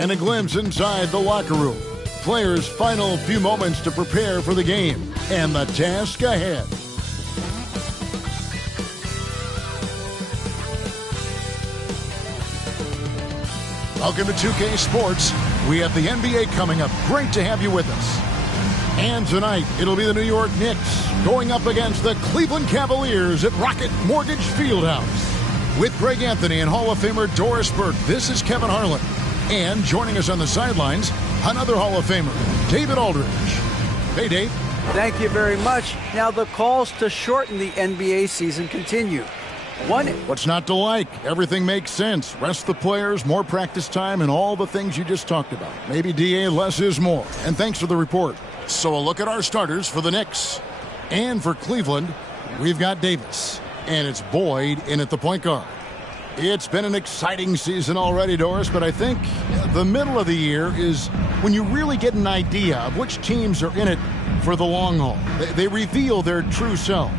and a glimpse inside the locker room. Players' final few moments to prepare for the game and the task ahead. Welcome to 2K Sports. We have the NBA coming up. Great to have you with us. And tonight, it'll be the New York Knicks going up against the Cleveland Cavaliers at Rocket Mortgage Fieldhouse. With Greg Anthony and Hall of Famer Doris Burke, this is Kevin Harlan. And joining us on the sidelines, another Hall of Famer, David Aldridge. Hey, Dave. Thank you very much. Now the calls to shorten the NBA season continue. What's not to like? Everything makes sense. Rest the players, more practice time, and all the things you just talked about. Maybe, DA, less is more. And thanks for the report. So a look at our starters for the Knicks. And for Cleveland, we've got Davis. And it's Boyd in at the point guard. It's been an exciting season already, Doris, but I think the middle of the year is when you really get an idea of which teams are in it for the long haul. They reveal their true selves.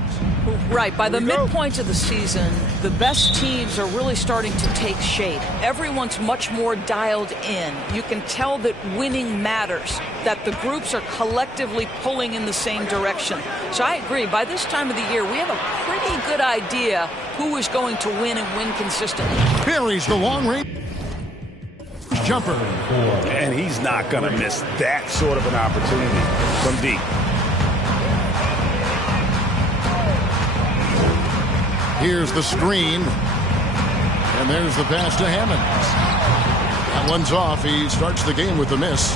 Right. By the midpoint of the season, the best teams are really starting to take shape. Everyone's much more dialed in. You can tell that winning matters, that the groups are collectively pulling in the same direction. So I agree. By this time of the year, we have a pretty good idea who is going to win and win consistently. Buries the long range jumper. And he's not going to miss that sort of an opportunity from deep. Here's the screen. And there's the pass to Hammond. That one's off. He starts the game with a miss.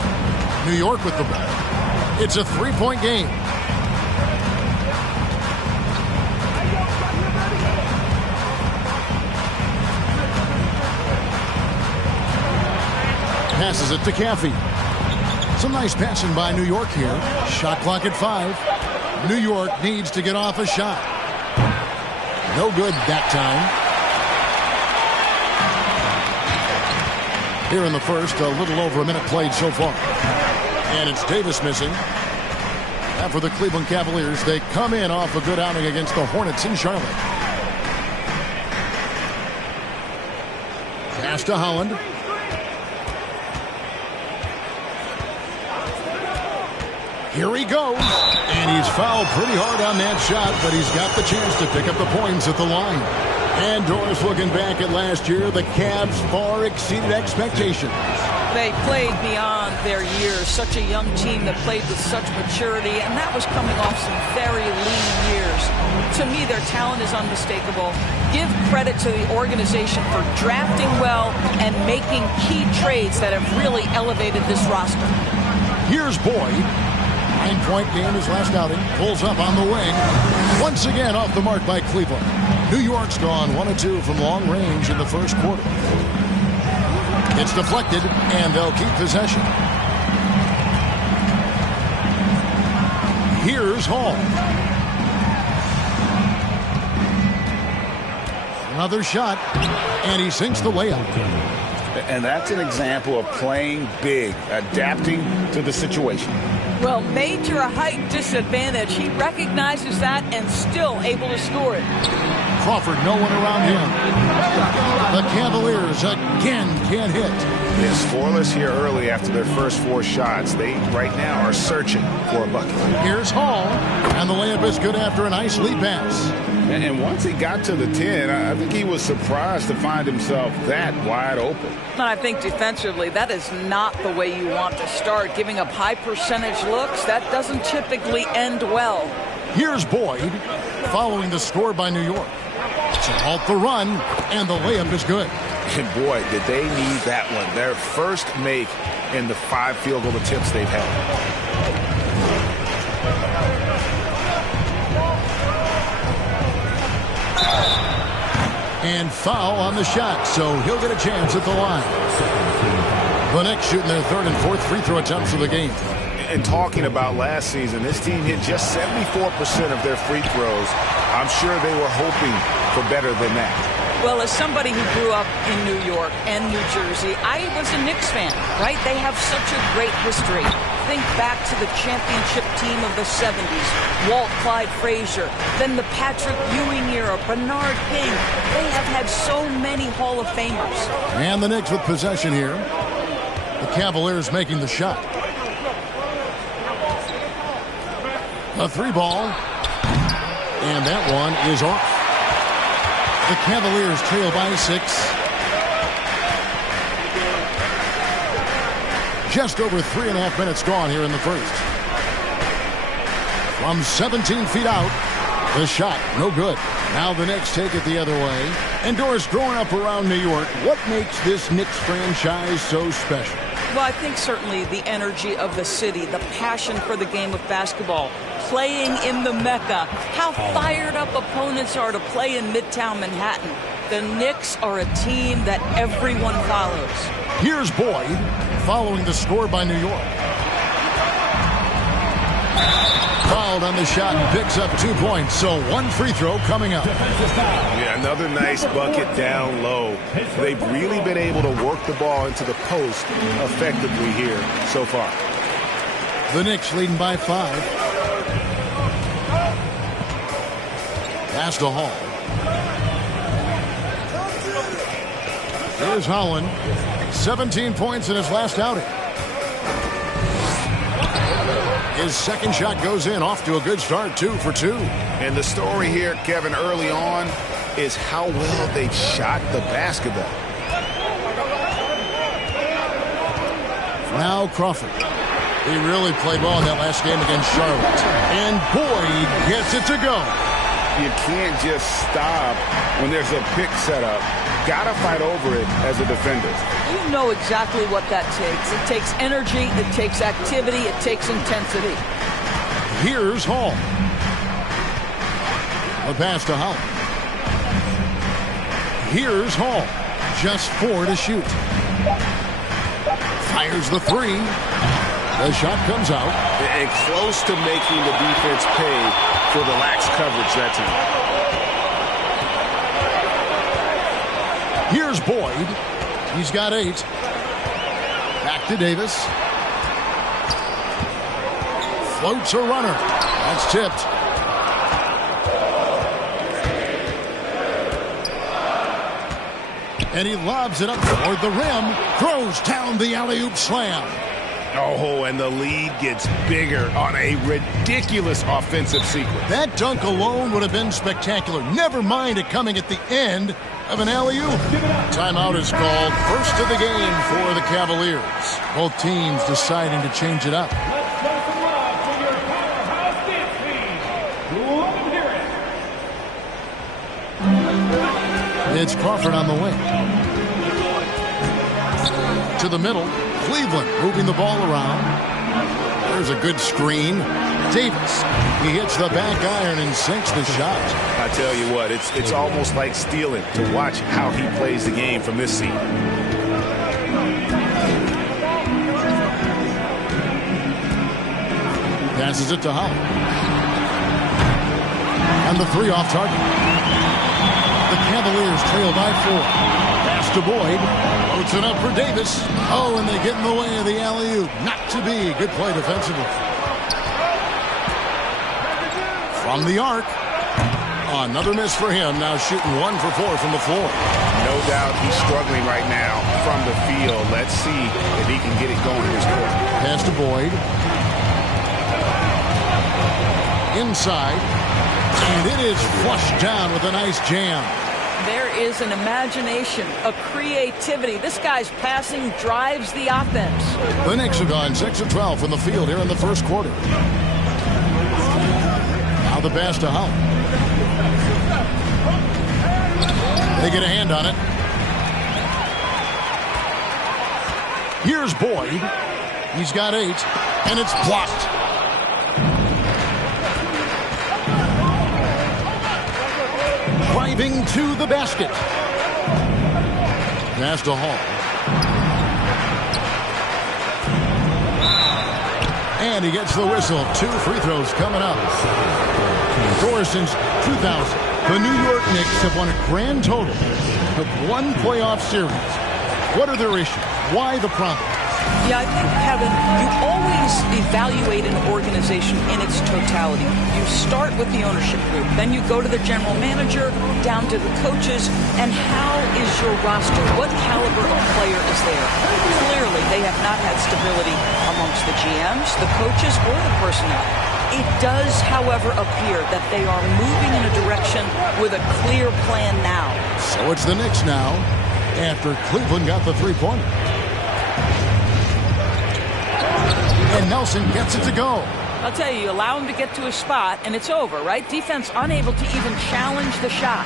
New York with the ball. It's a three-point game. Passes it to Caffey. Some nice passing by New York here. Shot clock at 5. New York needs to get off a shot. No good that time. Here in the first, a little over a minute played so far. And it's Davis missing. And for the Cleveland Cavaliers, they come in off a good outing against the Hornets in Charlotte. Pass to Holland. Here he goes, and he's fouled pretty hard on that shot, but he's got the chance to pick up the points at the line. And Doris, looking back at last year, the Cavs far exceeded expectations. They played beyond their years. Such a young team that played with such maturity, and that was coming off some very lean years. To me, their talent is unmistakable. Give credit to the organization for drafting well and making key trades that have really elevated this roster. Here's Boyd. 9-point game his last outing. Pulls up on the wing. Once again off the mark by Cleveland. New York's gone 1 of 2 from long range in the first quarter. It's deflected, and they'll keep possession. Here's Hall. Another shot, and he sinks the layup. And that's an example of playing big, adapting to the situation. Well, major height disadvantage. He recognizes that and still able to score it. Crawford, no one around him. The Cavaliers again can't hit. They're scoreless here early after their first 4 shots. They right now are searching for a bucket. Here's Hall, and the layup is good after a nice lead pass. And once he got to the 10, I think he was surprised to find himself that wide open. And I think defensively, that is not the way you want to start. Giving up high percentage looks, that doesn't typically end well. Here's Boyd, following the score by New York. To halt the run, and the layup is good. And boy, did they need that one. Their first make in the 5 field goal attempts they've had. And foul on the shot, so he'll get a chance at the line. The Knicks shooting their 3rd and 4th free throw attempts of the game. And talking about last season, this team hit just 74% of their free throws. I'm sure they were hoping for better than that. Well, as somebody who grew up in New York and New Jersey, I was a Knicks fan, right? They have such a great history. Think back to the championship team of the 70s, Walt Clyde Frazier, then the Patrick Ewing era, Bernard King. They have had so many Hall of Famers. And the Knicks with possession here. The Cavaliers making the shot. A 3-ball. And that one is off. The Cavaliers trail by 6. Just over 3.5 minutes gone here in the first. From 17 feet out, the shot, no good. Now the Knicks take it the other way. And Doris, growing up around New York, what makes this Knicks franchise so special? Well, I think certainly the energy of the city, the passion for the game of basketball, playing in the Mecca, how fired up opponents are to play in Midtown Manhattan. The Knicks are a team that everyone follows. Here's Boyd following the score by New York. Fouled on the shot and picks up 2 points, so 1 free throw coming up. Yeah, another nice bucket down low. They've really been able to work the ball into the post effectively here so far. The Knicks leading by 5. Pass to Hall. Here's Holland. 17 points in his last outing. His second shot goes in, off to a good start, 2 for 2. And the story here, Kevin, early on is how well they've shot the basketball. Now Crawford. He really played well in that last game against Charlotte. And Boyd gets it to go. You can't just stop when there's a pick set up. Gotta fight over it as a defender. You know exactly what that takes. It takes energy, it takes activity, it takes intensity. Here's Hall. The pass to Hall. Here's Hall. Just 4 to shoot. Fires the 3. The shot comes out. And close to making the defense pay for the lax coverage that time. Here's Boyd. He's got 8. Back to Davis. Floats a runner. That's tipped. And he lobs it up toward the rim. Throws down the alley-oop slam. Oh, and the lead gets bigger on a ridiculous offensive sequence. That dunk alone would have been spectacular. Never mind it coming at the end of an alley-oop. Timeout is called. First of the game for the Cavaliers. Both teams deciding to change it up. It's Crawford on the wing. To the middle. Cleveland moving the ball around. There's a good screen. Davis. He hits the back iron and sinks the shot. I tell you what, it's almost like stealing to watch how he plays the game from this seat. Passes it to Holland. And the 3 off target. The Cavaliers trail by 4. Pass to Boyd. Floats it up for Davis. Oh, and they get in the way of the alley-oop. Not to be. Good play defensively. From the arc. Another miss for him. Now shooting 1 for 4 from the floor. No doubt he's struggling right now from the field. Let's see if he can get it going in this quarter. Pass to Boyd. Inside. And it is flushed down with a nice jam. There is an imagination, a creativity. This guy's passing drives the offense. The Knicks have gone 6 of 12 from the field here in the first quarter. Now the pass to Hull. They get a hand on it. Here's Boyd. He's got 8, and it's blocked. Driving to the basket. Pass to Hall. And he gets the whistle. 2 free throws coming up. Since 2000, the New York Knicks have won a grand total of 1 playoff series. What are their issues? Why the problem? Yeah, I think, Kevin, you always evaluate an organization in its totality. You start with the ownership group, then you go to the general manager, down to the coaches, and how is your roster? What caliber of player is there. Clearly, they have not had stability amongst the GMs, the coaches, or the personnel. It does, however, appear that they are moving in a direction with a clear plan now. So it's the Knicks now, after Cleveland got the three-pointer. And Nelson gets it to go. I'll tell you, allow him to get to his spot, and it's over, right? Defense unable to even challenge the shot.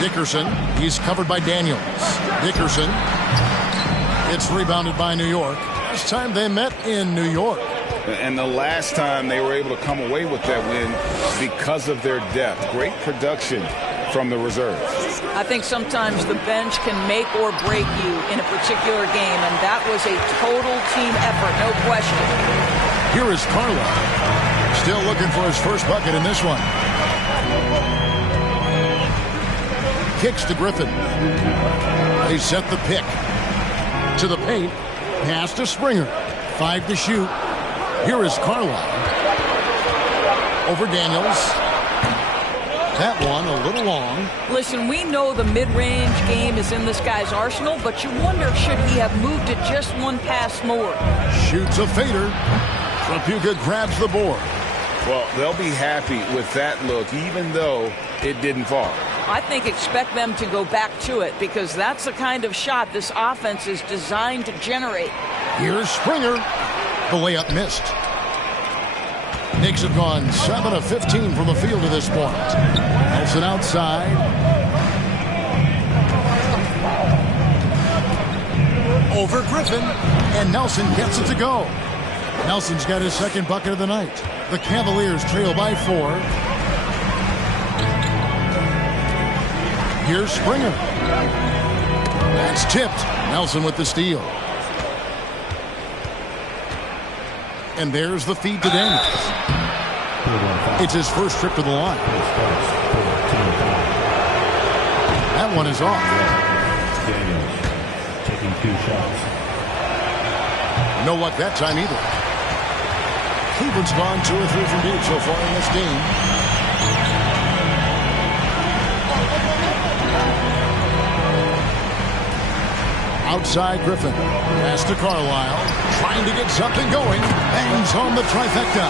Dickerson, he's covered by Daniels. Dickerson, it's rebounded by New York. Last time they met in New York. And the last time they were able to come away with that win because of their depth. Great production from the reserves. I think sometimes the bench can make or break you in a particular game, and that was a total team effort, no question. Here is Carlisle, still looking for his first bucket in this one. Kicks to Griffin. They set the pick. To the paint. Pass to Springer. 5 to shoot. Here is Carlisle. Over Daniels. That one a little long. Listen, we know the mid-range game is in this guy's arsenal, but you wonder, should he have moved it just one pass more? Shoots a fader. Trapuka grabs the board. Well, they'll be happy with that look, even though it didn't fall. I think expect them to go back to it, because that's the kind of shot this offense is designed to generate. Here's Springer. The layup missed. Knicks have gone 7 of 15 from the field to this point. Nelson outside. Over Griffin. And Nelson gets it to go. Nelson's got his second bucket of the night. The Cavaliers trail by 4. Here's Springer. That's tipped. Nelson with the steal. And there's the feed to Daniels. It's his first trip to the line. That one is off. Daniels taking 2 shots. No luck that time either. Cleveland's gone 2 or 3 from deep so far in this game. Outside Griffin. Pass to Carlisle. Trying to get something going. Bangs home the trifecta.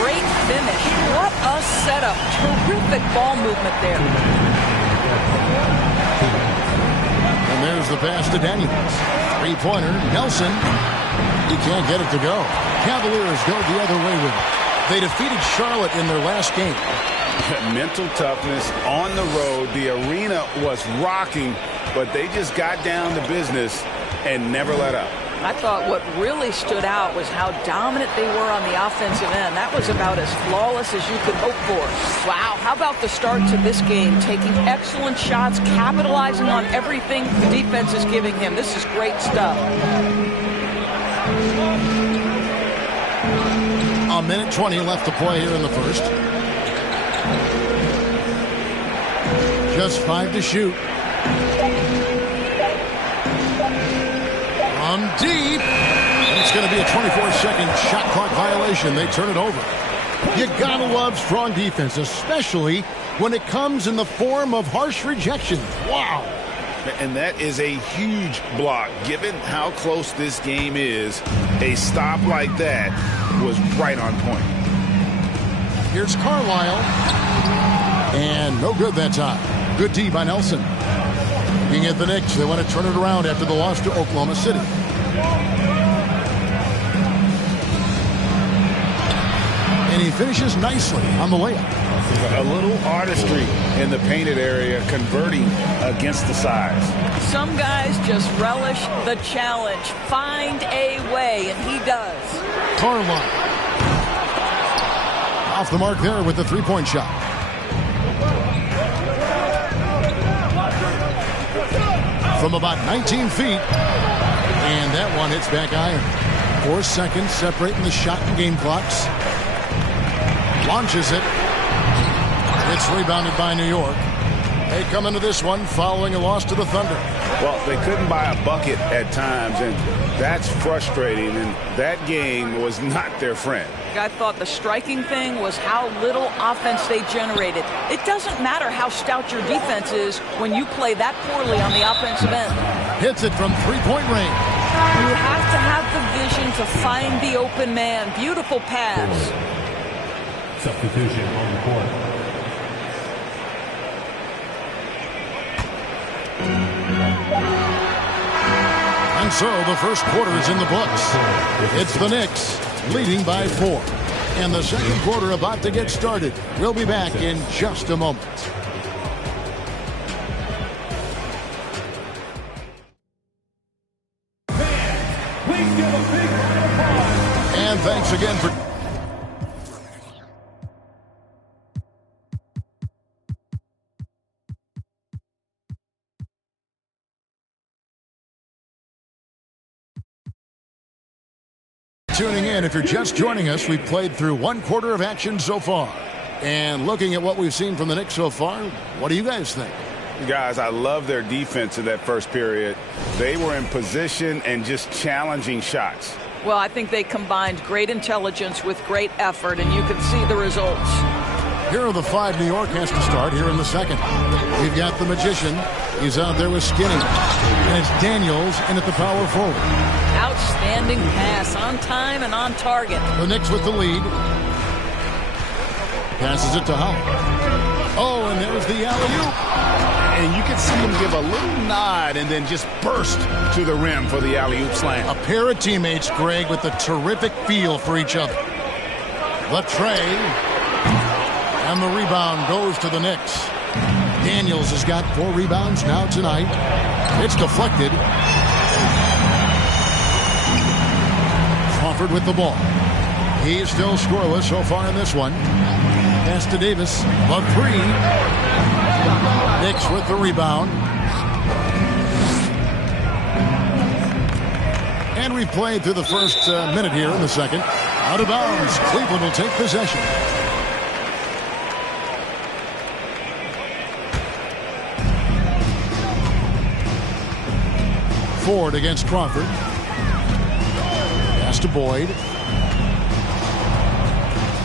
Great finish. What a setup. Terrific ball movement there. And there's the pass to Daniels. 3-pointer. Nelson. He can't get it to go. Cavaliers go the other way with it. They defeated Charlotte in their last game. Mental toughness on the road. The arena was rocking, but they just got down to business and never let up. I thought what really stood out was how dominant they were on the offensive end. That was about as flawless as you could hope for. Wow, how about the start to this game? Taking excellent shots, capitalizing on everything the defense is giving him. This is great stuff. A minute 20 left to play here in the first. Just 5 to shoot. From deep. And it's going to be a 24-second shot clock violation. They turn it over. You gotta love strong defense, especially when it comes in the form of harsh rejection. Wow. And that is a huge block. Given how close this game is, a stop like that was right on point. Here's Carlisle. And no good that time. Good D by Nelson. Looking at the Knicks, they want to turn it around after the loss to Oklahoma City. And he finishes nicely on the layup. A little artistry in the painted area, converting against the size. Some guys just relish the challenge. Find a way, and he does. Carlisle. Off the mark there with the three-point shot. From about 19 feet. And that one hits back iron. 4 seconds separating the shot and game clocks. Launches it. It's rebounded by New York. They come into this one following a loss to the Thunder. Well, they couldn't buy a bucket at times, and that's frustrating, and that game was not their friend. I thought the striking thing was how little offense they generated. It doesn't matter how stout your defense is when you play that poorly on the offensive end. Hits it from three-point range. You have to have the vision to find the open man. Beautiful pass. Substitution on the court. And so the first quarter is in the books. It's the Knicks leading by 4. And the second quarter about to get started. We'll be back in just a moment. And thanks again for... tuning in. If you're just joining us, we've played through one quarter of action so far. And looking at what we've seen from the Knicks so far, what do you guys think? Guys, I love their defense in that first period. They were in position and just challenging shots. Well, I think they combined great intelligence with great effort, and you can see the results. Here are the 5 New York has to start here in the second. We've got the Magician. He's out there with Skinny. And it's Daniels in at the power forward. Outstanding pass, on time and on target. The Knicks with the lead. Passes it to Howell. Oh, and there's the alley-oop. And you can see him give a little nod and then just burst to the rim for the alley-oop slam. A pair of teammates, Greg, with a terrific feel for each other. The tray. And the rebound goes to the Knicks. Daniels has got 4 rebounds now tonight. It's deflected. Crawford with the ball. He's still scoreless so far in this one. Pass to Davis. The 3. Knicks with the rebound. And we've played through the first minute here in the second. Out of bounds. Cleveland will take possession. Ford against Crawford. Pass to Boyd.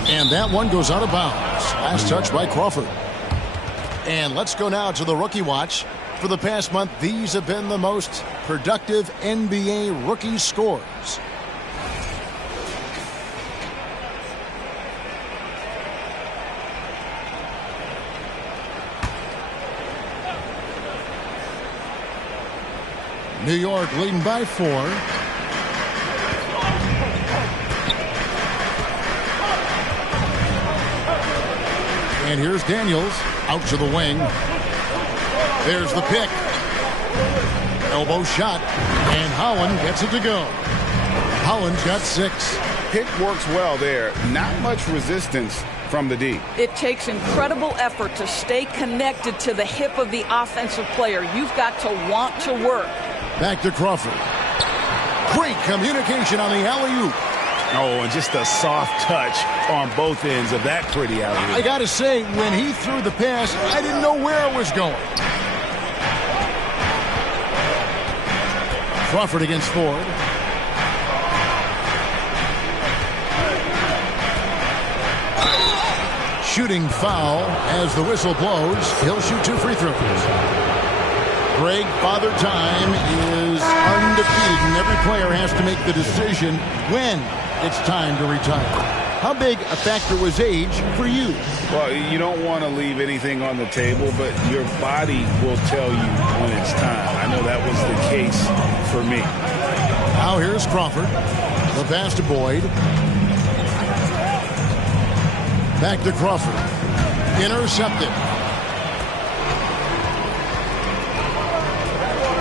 And that one goes out of bounds. Last touch by Crawford. And let's go now to the rookie watch. For the past month, these have been the most productive NBA rookie scores. New York leading by 4. And here's Daniels out to the wing. There's the pick. Elbow shot. And Holland gets it to go. Holland's got 6. Pick works well there. Not much resistance from the D. It takes incredible effort to stay connected to the hip of the offensive player. You've got to want to work. Back to Crawford. Great communication on the alley-oop. Oh, and just a soft touch on both ends of that pretty alley-oop. I got to say, when he threw the pass, I didn't know where it was going. Crawford against Ford. Shooting foul as the whistle blows. He'll shoot 2 free throws. Greg, Father Time is undefeated, and every player has to make the decision when it's time to retire. How big a factor was age for you? Well, you don't want to leave anything on the table, but your body will tell you when it's time. I know that was the case for me. Now here's Crawford. The pass to Boyd. Back to Crawford. Intercepted.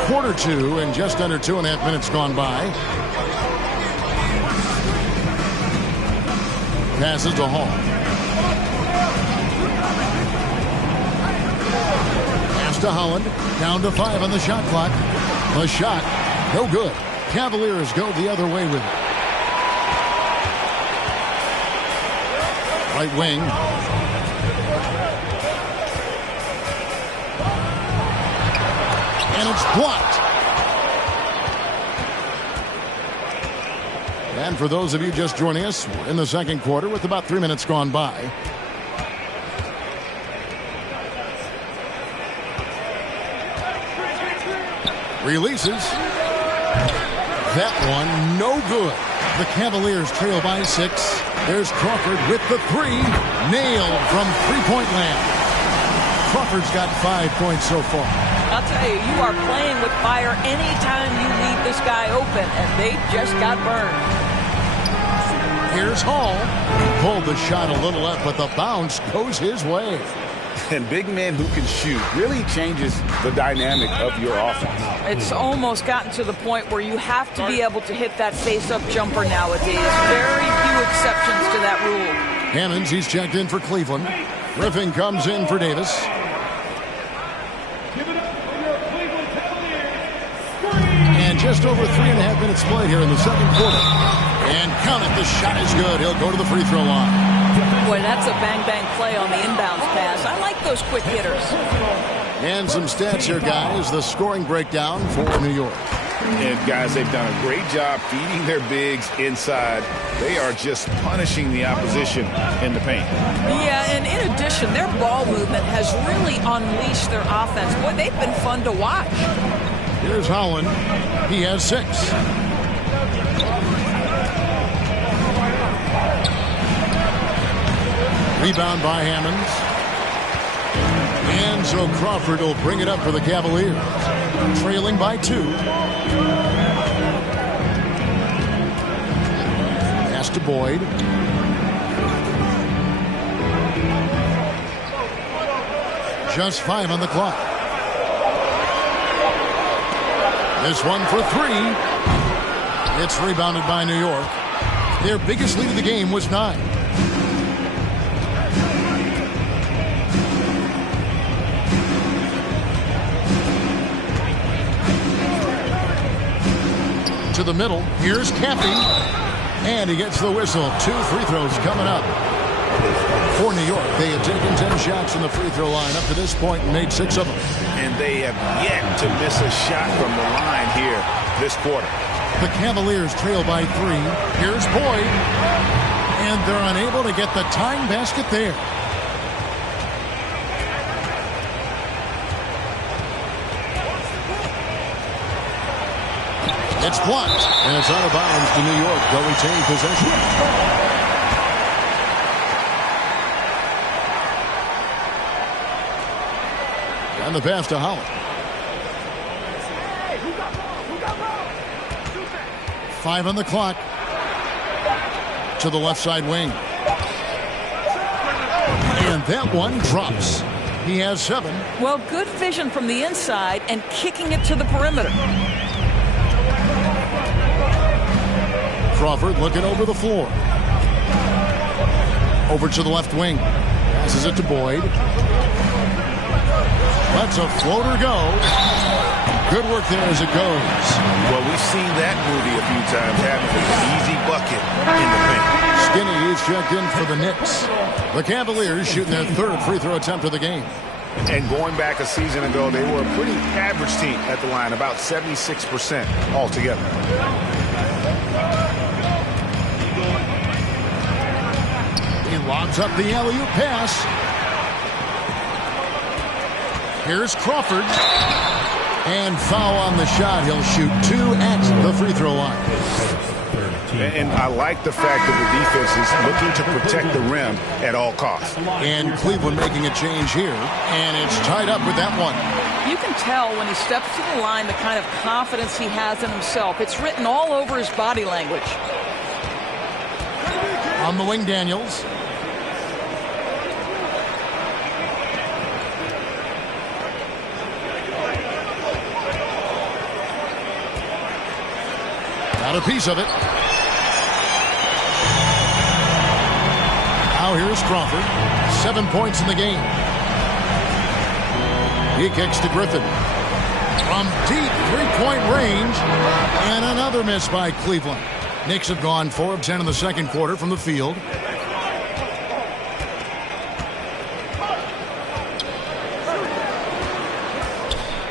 Quarter 2 and just under 2.5 minutes gone by. Passes to Hall. Pass to Holland. Down to 5 on the shot clock. The shot, no good. Cavaliers go the other way with it. Right wing. And it's blocked. And for those of you just joining us, we're in the second quarter with about 3 minutes gone by. Releases. That one, no good. The Cavaliers trail by 6. There's Crawford with the 3. Nailed from three-point land. Crawford's got 5 points so far. I'll tell you, you are playing with fire anytime you leave this guy open, and they just got burned. Here's Hall. He pulled the shot a little up, but the bounce goes his way. And big men who can shoot really changes the dynamic of your offense. It's almost gotten to the point where you have to be able to hit that face-up jumper nowadays. Very few exceptions to that rule. Hammonds, he's checked in for Cleveland. Griffin comes in for Davis. And just over 3.5 minutes played here in the second quarter. And count it, the shot is good. He'll go to the free throw line. Boy, that's a bang-bang play on the inbounds pass. I like those quick hitters. And some stats here, guys. The scoring breakdown for New York. And, guys, they've done a great job feeding their bigs inside. They are just punishing the opposition in the paint. Yeah, and in addition, their ball movement has really unleashed their offense. Boy, they've been fun to watch. Here's Holland. He has 6. Rebound by Hammonds. And so Crawford will bring it up for the Cavaliers. Trailing by 2. Pass to Boyd. Just 5 on the clock. This one for 3. It's rebounded by New York. Their biggest lead of the game was 9. To the middle. Here's Cappy. And he gets the whistle. 2 free throws coming up. For New York, they have taken 10 shots from the free throw line up to this point and made 6 of them. And they have yet to miss a shot from the line here this quarter. The Cavaliers trail by 3. Here's Boyd. And they're unable to get the tying basket there. It's blocked, and it's out of bounds to New York. They'll retain possession. And the pass to Holland. 5 on the clock. To the left side wing. And that one drops. He has 7. Well, good vision from the inside and kicking it to the perimeter. Crawford looking over the floor. Over to the left wing. Passes it to Boyd. Lets a floater go. Good work there as it goes. Well, we've seen that movie a few times, having an easy bucket in the paint. Skinny is checked in for the Knicks. The Cavaliers shooting their 3rd free throw attempt of the game. And going back a season ago, they were a pretty average team at the line, about 76% altogether. He lobs up the alley-oop pass. Here's Crawford. And foul on the shot. He'll shoot 2 at the free throw line. And I like the fact that the defense is looking to protect the rim at all costs. And Cleveland making a change here. And it's tied up with that one. You can tell when he steps to the line the kind of confidence he has in himself. It's written all over his body language. On the wing, Daniels. Got a piece of it. Now here's Crawford. 7 points in the game. He kicks to Griffin. From deep three-point range. And another miss by Cleveland. Knicks have gone 4 of 10 in the second quarter from the field.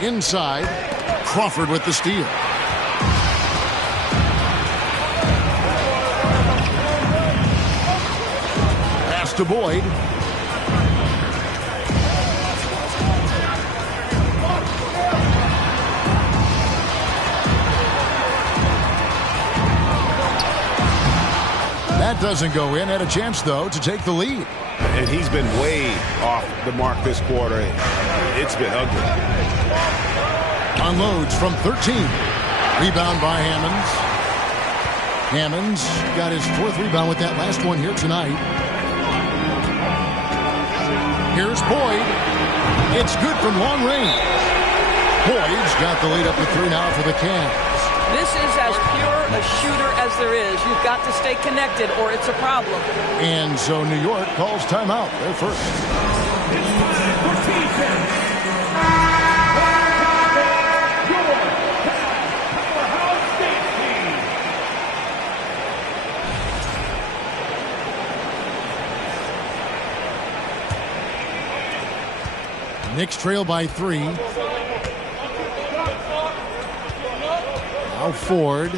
Inside. Crawford with the steal. Pass to Boyd. That doesn't go in. Had a chance, though, to take the lead. And he's been way off the mark this quarter. It's been ugly. Unloads from 13. Rebound by Hammonds. Hammonds got his 4th rebound with that last one here tonight. Here's Boyd. It's good from long range. Boyd's got the lead up to 3 now for the Cavs. This is as pure a shooter as there is. You've got to stay connected or it's a problem. And so New York calls timeout. They're first. It's time for defense. Powerhouse State Team. Knicks trail by 3. Now Ford.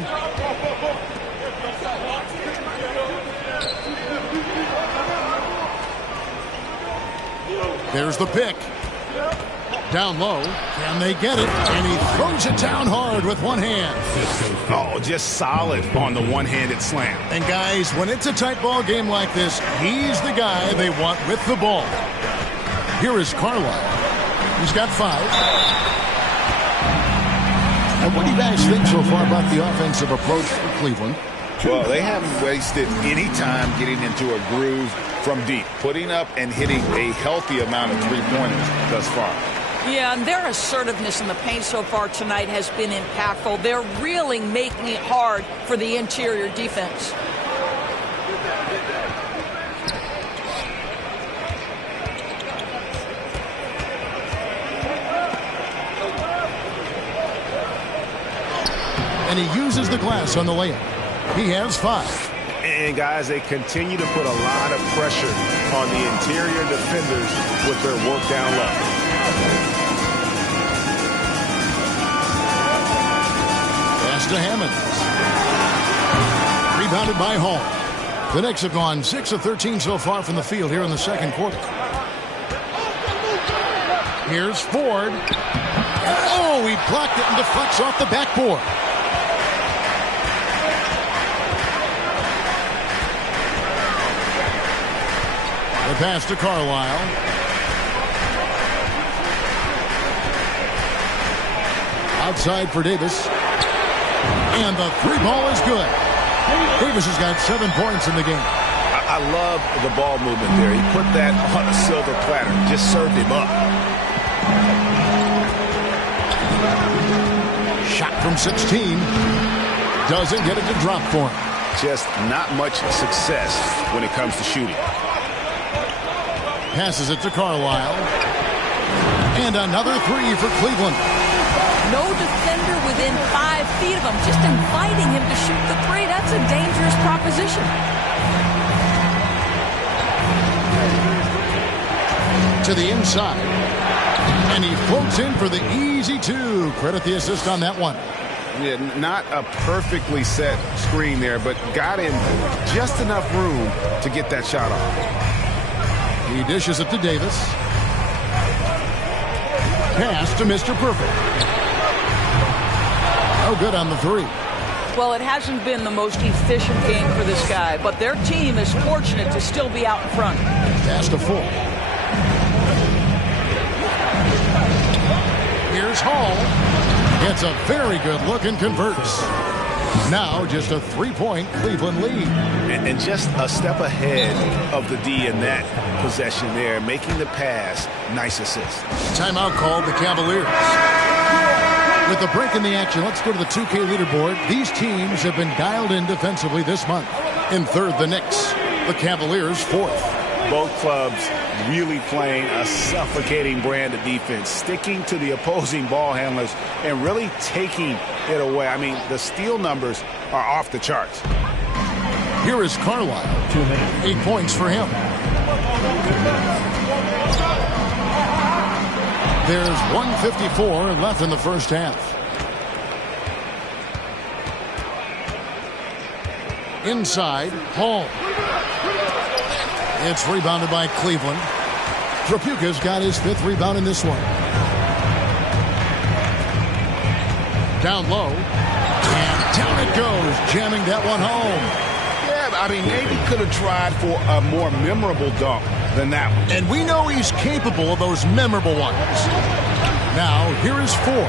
There's the pick. Down low. Can they get it? And he throws it down hard with one hand. Oh, just solid on the one-handed slam. And guys, when it's a tight ball game like this, he's the guy they want with the ball. Here is Carlisle. He's got 5. And what do you guys think so far about the offensive approach for Cleveland? Well, they haven't wasted any time getting into a groove from deep, putting up and hitting a healthy amount of three-pointers thus far. Yeah, and their assertiveness in the paint so far tonight has been impactful. They're really making it hard for the interior defense. And he uses the glass on the layup. He has 5. And, guys, they continue to put a lot of pressure on the interior defenders with their work down low. Pass to Hammonds. Rebounded by Hall. The Knicks have gone 6 of 13 so far from the field here in the second quarter. Here's Ford. And, oh, he blocked it and deflects off the backboard. The pass to Carlisle. Outside for Davis. And the 3 ball is good. Davis has got 7 points in the game. I love the ball movement there. He put that on a silver platter. Just served him up. Shot from 16. Doesn't get it to drop for him. Just not much success when it comes to shooting. Passes it to Carlisle. And another 3 for Cleveland. No defender within 5 feet of him, just inviting him to shoot the 3. That's a dangerous proposition. To the inside. And he floats in for the easy 2. Credit the assist on that one. Yeah, not a perfectly set screen there, but got in just enough room to get that shot off. He dishes it to Davis. Pass to Mr. Perfect. No good on the 3. Well, it hasn't been the most efficient game for this guy, but their team is fortunate to still be out in front. Pass to Full. Here's Hall. It's a very good look and converts. Now just a 3-point Cleveland lead. And just a step ahead of the D in that possession there, making the pass. Nice assist. Timeout called the Cavaliers. With the break in the action, let's go to the 2K leaderboard. These teams have been dialed in defensively this month. In third, the Knicks. The Cavaliers, 4th. Both clubs really playing a suffocating brand of defense, sticking to the opposing ball handlers and really taking it away. I mean, the steal numbers are off the charts. Here is Carlisle. 8 points for him. There's 1:54 left in the first half. Inside, Hall. It's rebounded by Cleveland. Trapuka's got his 5th rebound in this one. Down low. And down it goes, jamming that one home. Yeah, I mean, maybe could have tried for a more memorable dunk than that one. And we know he's capable of those memorable ones. Now, here is 4.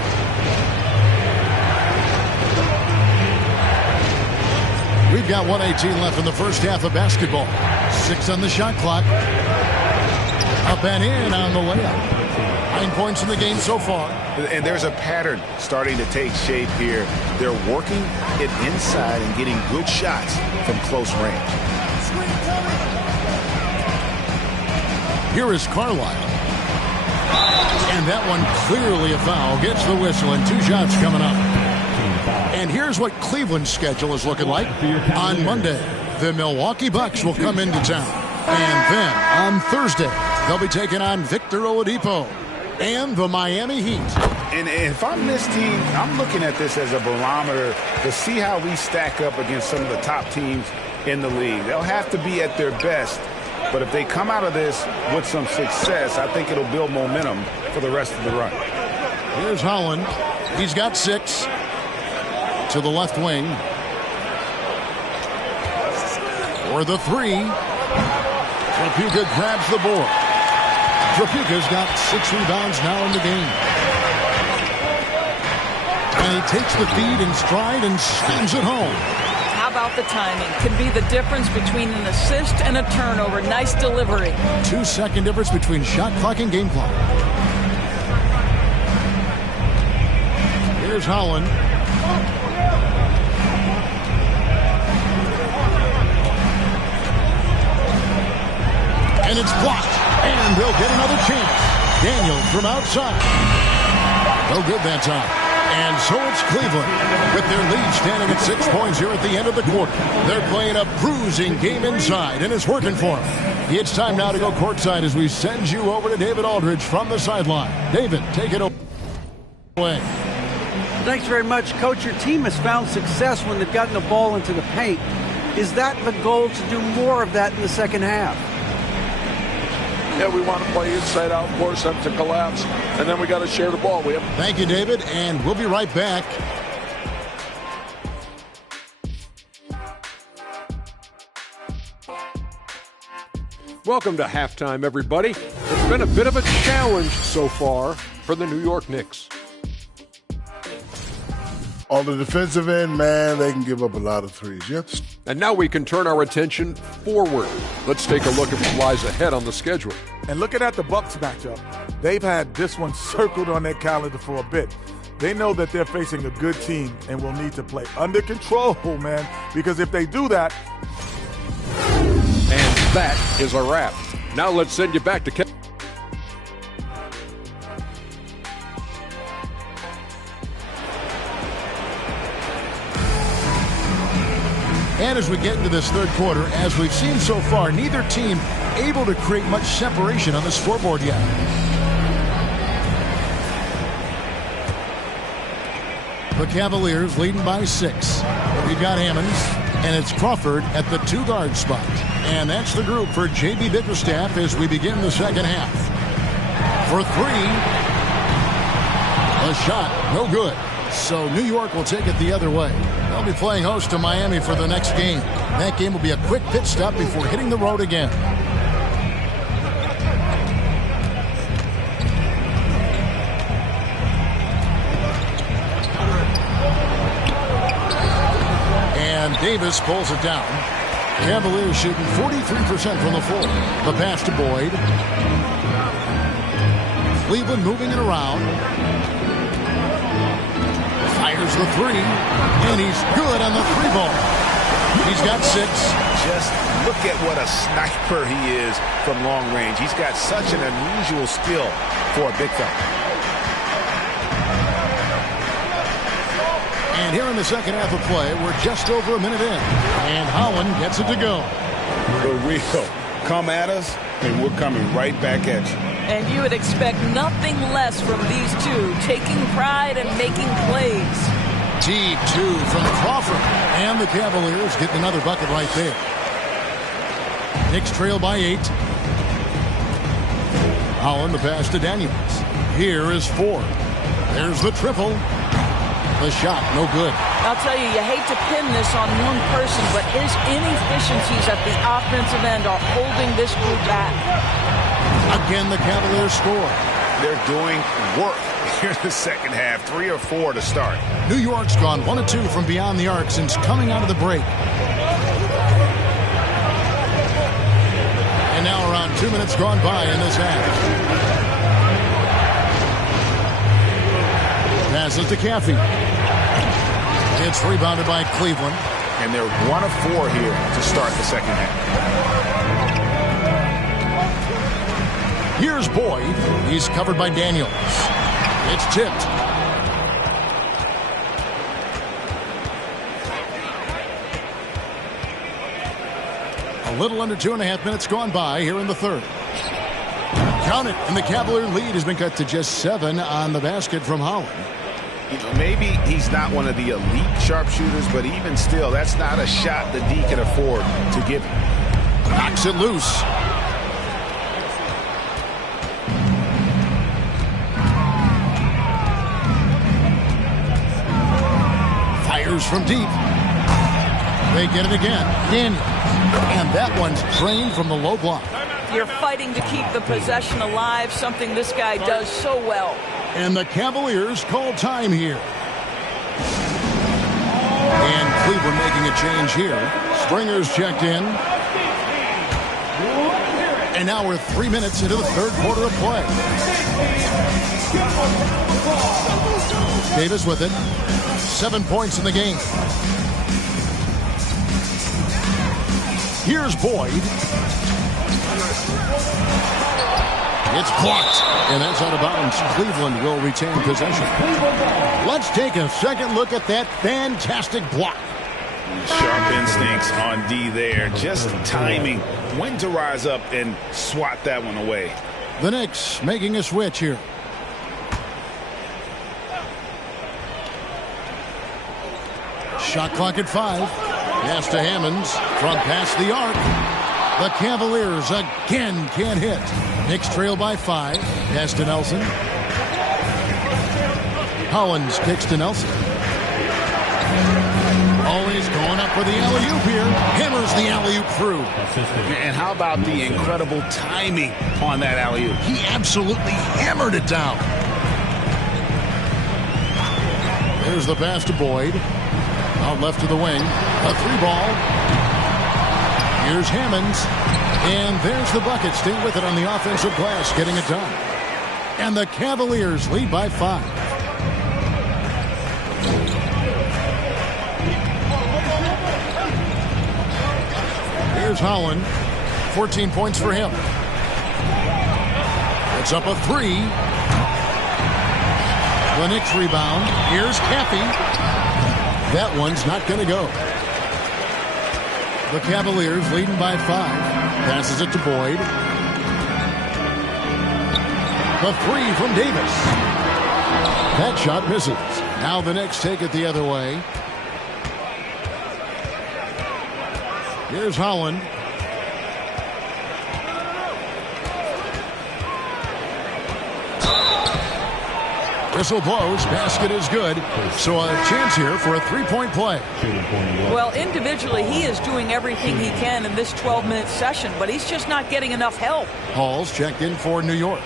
We've got 1:18 left in the first half of basketball. 6 on the shot clock. Up and in on the layup. 9 points in the game so far. And there's a pattern starting to take shape here. They're working it inside and getting good shots from close range. Here is Carlisle. And that one clearly a foul. Gets the whistle and 2 shots coming up. And here's what Cleveland's schedule is looking like. On Monday, the Milwaukee Bucks will come into town. And then on Thursday, they'll be taking on Victor Oladipo and the Miami Heat. And if I'm this team, I'm looking at this as a barometer to see how we stack up against some of the top teams in the league. They'll have to be at their best. But if they come out of this with some success, I think it'll build momentum for the rest of the run. Here's Holland. He's got 6. To the left wing. For the 3. Trapuka grabs the board. Trapuka's got 6 rebounds now in the game. And he takes the feed in stride and slams it home. How about the timing? Can be the difference between an assist and a turnover. Nice delivery. 2-second difference between shot clock and game clock. Here's Holland. And it's blocked. And they'll get another chance. Daniels from outside. No good that time. And so it's Cleveland with their lead standing at 6 points here at the end of the quarter. They're playing a bruising game inside, and it's working for them. It's time now to go courtside as we send you over to David Aldridge from the sideline. David, take it away. Thanks very much, Coach. Your team has found success when they've gotten the ball into the paint. Is that the goal, to do more of that in the second half? Yeah, we want to play inside out, force them to collapse, and then we got to share the ball. Thank you, David, and we'll be right back. Welcome to halftime, everybody. It's been a bit of a challenge so far for the New York Knicks. On the defensive end, man, they can give up a lot of threes. Yes. And now we can turn our attention forward. Let's take a look at what lies ahead on the schedule. And looking at the Bucks matchup, they've had this one circled on their calendar for a bit. They know that they're facing a good team and will need to play under control, man, because if they do that. And that is a wrap. Now let's send you back to Kevin. And as we get into this third quarter, as we've seen so far, neither team able to create much separation on the scoreboard yet. The Cavaliers leading by 6. We've got Hammonds, and it's Crawford at the 2-guard spot. And that's the group for J.B. Bickerstaff as we begin the second half. For 3. A shot, no good. So New York will take it the other way. They'll be playing host to Miami for the next game. That game will be a quick pit stop before hitting the road again. And Davis pulls it down. Cavaliers shooting 43% from the floor. The pass to Boyd. Cleveland moving it around. Fires the 3, and he's good on the 3-ball. He's got 6. Just look at what a sniper he is from long range. He's got such an unusual skill for a big fella. And here in the second half of play, we're just over a minute in. And Holland gets it to go. For real. Come at us, and we're coming right back at you. And you would expect nothing less from these two, taking pride and making plays. Deep two from Crawford. And the Cavaliers get another bucket right there. Knicks trail by 8. Holland the pass to Daniels. Here is Ford. There's the triple. The shot, no good. I'll tell you, you hate to pin this on one person, but his inefficiencies at the offensive end are holding this group back. Again, the Cavaliers score. They're doing work here in the second half. 3 or 4 to start. New York's gone 1 of 2 from beyond the arc since coming out of the break. And now around 2 minutes gone by in this half. Passes to Caffey. It's rebounded by Cleveland. And they're 1 of 4 here to start the second half. Here's Boyd. He's covered by Daniels. It's tipped. A little under 2.5 minutes gone by here in the third. Count it, and the Cavalier lead has been cut to just 7 on the basket from Holland. You know, maybe he's not one of the elite sharpshooters, but even still, that's not a shot that D can afford to give him. Knocks it loose. Fires from deep. They get it again. Daniels. And that one's drained from the low block. You're fighting to keep the possession alive, something this guy does so well. And the Cavaliers call time here. And Cleveland making a change here. Springer's checked in. And now we're 3 minutes into the third quarter of play. Davis with it. 7 points in the game. Here's Boyd. It's blocked, and that's out of bounds. Cleveland will retain possession. Let's take a second look at that fantastic block. Sharp instincts on D there. Just timing when to rise up and swat that one away. The Knicks making a switch here. Shot clock at 5. Pass to Hammonds from past the arc. The Cavaliers again can't hit. Knicks trail by 5. Pass to Nelson. Collins kicks to Nelson. Always going up for the alley-oop here. Hammers the alley-oop through. And how about the incredible timing on that alley-oop? He absolutely hammered it down. There's the pass to Boyd. Out left to the wing. A 3-ball. Here's Hammonds. And there's the bucket. Stay with it on the offensive glass, getting it done. And the Cavaliers lead by 5. Here's Holland. 14 points for him. It's up a 3. The Knicks rebound. Here's Caffey. That one's not going to go. The Cavaliers leading by 5. Passes it to Boyd. The 3 from Davis. That shot misses. Now the Knicks take it the other way. Here's Holland. Whistle blows. Basket is good. So a chance here for a 3-point play. Well, individually, he is doing everything he can in this 12-minute session, but he's just not getting enough help. Hall's checked in for New York.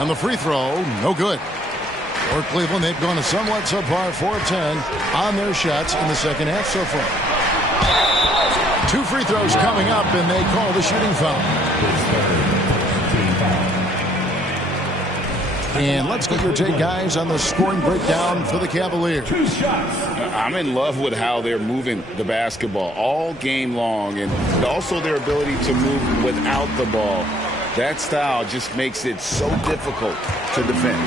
And the free throw, no good. For Cleveland, they've gone a somewhat subpar 4 of 10 on their shots in the second half so far. 2 free throws coming up, and they call the shooting foul. And let's get your take, guys, on the scoring breakdown for the Cavaliers. I'm in love with how they're moving the basketball all game long, and also their ability to move without the ball. That style just makes it so difficult to defend.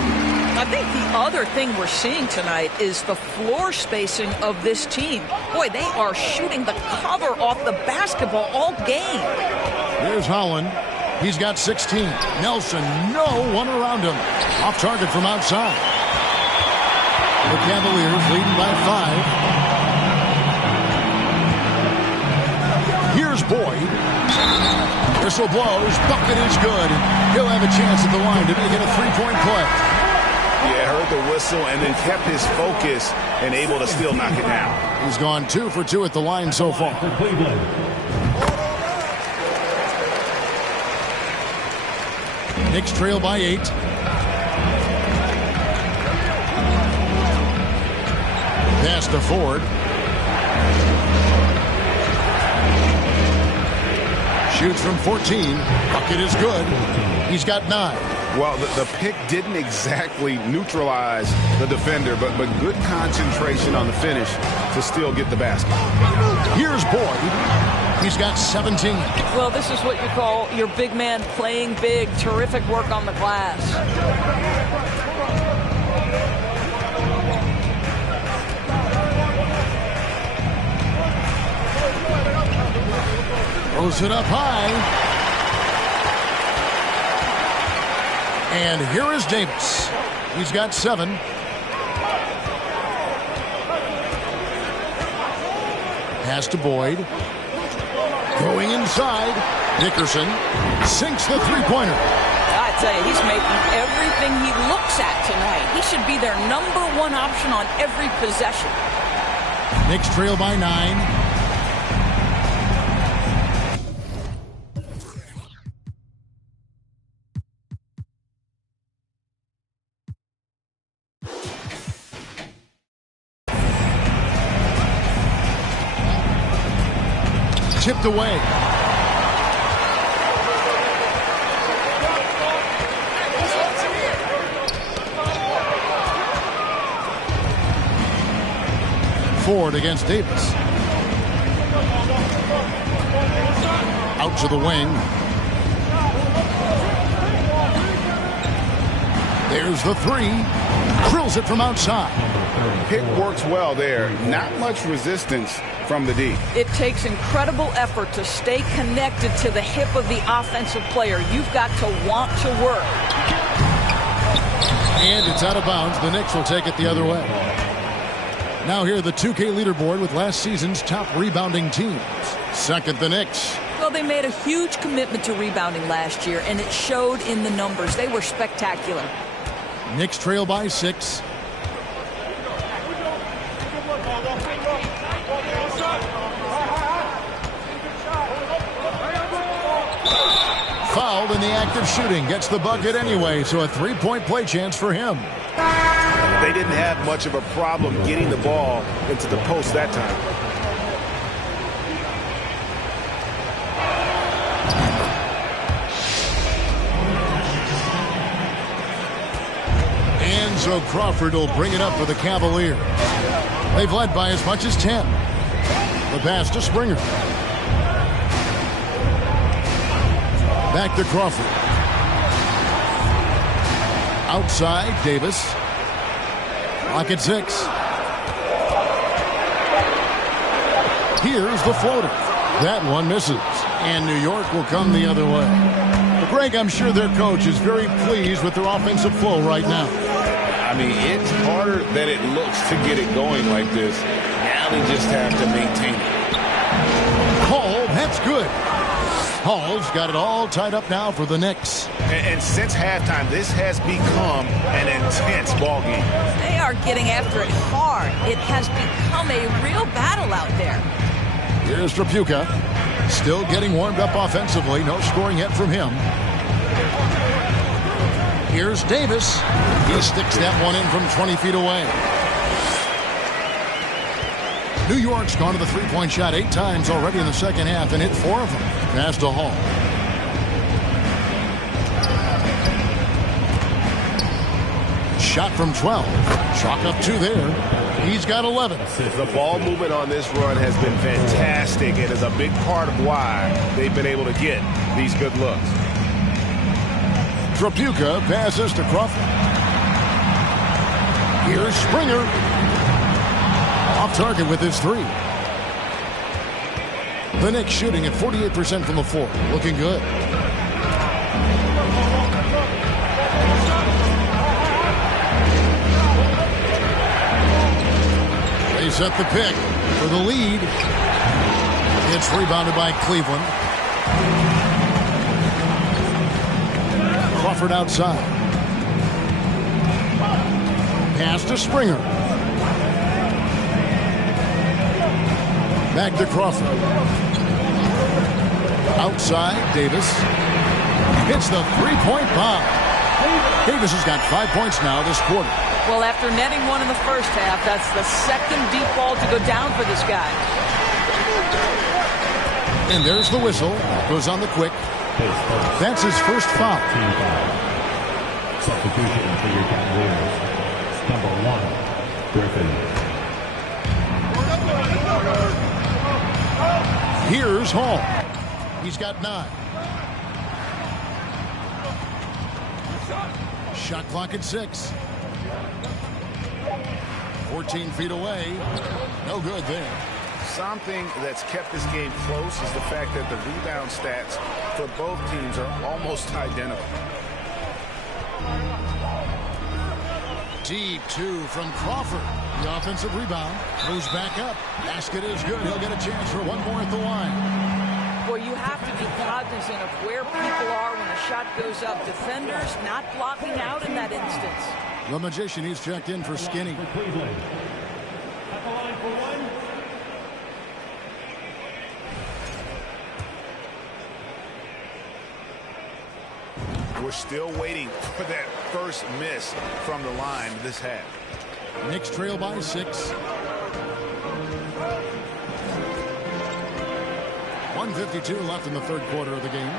I think the other thing we're seeing tonight is the floor spacing of this team. Boy, they are shooting the cover off the basketball all game. Here's Holland. He's got 16. Nelson, no one around him. Off target from outside. The Cavaliers leading by 5. Here's Boyd. Whistle blows. Bucket is good. He'll have a chance at the line to make it a three-point play. Yeah, heard the whistle and then kept his focus and able to still knock it down. He's gone 2 for 2 at the line so far. Knicks trail by 8. Pass to Ford. Shoots from 14. Bucket is good. He's got 9. Well, the pick didn't exactly neutralize the defender, but good concentration on the finish to still get the basket. Here's Boyd. He's got 17. Well, this is what you call your big man playing big. Terrific work on the glass. Throws it up high. And here is Davis. He's got 7. Pass to Boyd. Going inside. Dickerson sinks the three-pointer. I tell you, he's making everything he looks at tonight. He should be their #1 option on every possession. Knicks trail by 9. Tipped away. Ford against Davis. Out to the wing. There's the 3. Drills it from outside. Pick works well there. Not much resistance from the D. It takes incredible effort to stay connected to the hip of the offensive player. You've got to want to work. And it's out of bounds. The Knicks will take it the other way. Now here the 2K leaderboard with last season's top rebounding teams. Second, the Knicks. Well, they made a huge commitment to rebounding last year, and it showed in the numbers. They were spectacular. Knicks trail by 6. Fouled in the act of shooting. Gets the bucket anyway, so a three-point play chance for him. They didn't have much of a problem getting the ball into the post that time. And so Crawford will bring it up for the Cavaliers. They've led by as much as 10. The pass to Springer. Back to Crawford. Outside, Davis. Clock at 6. Here's the floater. That one misses. And New York will come the other way. But Greg, I'm sure their coach is very pleased with their offensive flow right now. I mean, it's harder than it looks to get it going like this. Now they just have to maintain it. Hall, that's good. Hall's got it all tied up now for the Knicks. And since halftime, this has become an intense ball game. They are getting after it hard. It has become a real battle out there. Here's Trapuka. Still getting warmed up offensively. No scoring yet from him. Here's Davis. He sticks that one in from 20 feet away. New York's gone to the three-point shot 8 times already in the second half and hit 4 of them. Pass to Hall. Shot from 12. Chalk up 2 there. He's got 11. The ball movement on this run has been fantastic and is a big part of why they've been able to get these good looks. Trapuka passes to Crawford. Here's Springer. Off target with his 3. The Knicks shooting at 48% from the floor. Looking good. They set the pick for the lead. It's rebounded by Cleveland. Crawford outside. Pass to Springer. Back to Crawford. Outside, Davis. Hits the three-point bomb. Davis has got 5 points now this quarter. Well, after netting one in the first half, that's the second deep ball to go down for this guy. And there's the whistle. Goes on the quick. That's his first foul. Substitution for your Cavaliers. Number 1, Griffin. Here's Hall. He's got 9. Shot clock at 6. 14 feet away. No good there. Something that's kept this game close is the fact that the rebound stats for both teams are almost identical. Deep 2 from Crawford. The offensive rebound goes back up. Basket is good. He'll get a chance for one more at the line. Well, you have to be cognizant of where people are when a shot goes up. Defenders not blocking out in that instance. The Magician, he's checked in for Skinny. For Cleveland. At the line for 1. We're still waiting for that first miss from the line this half. Knicks trail by 6. 1:52 left in the third quarter of the game.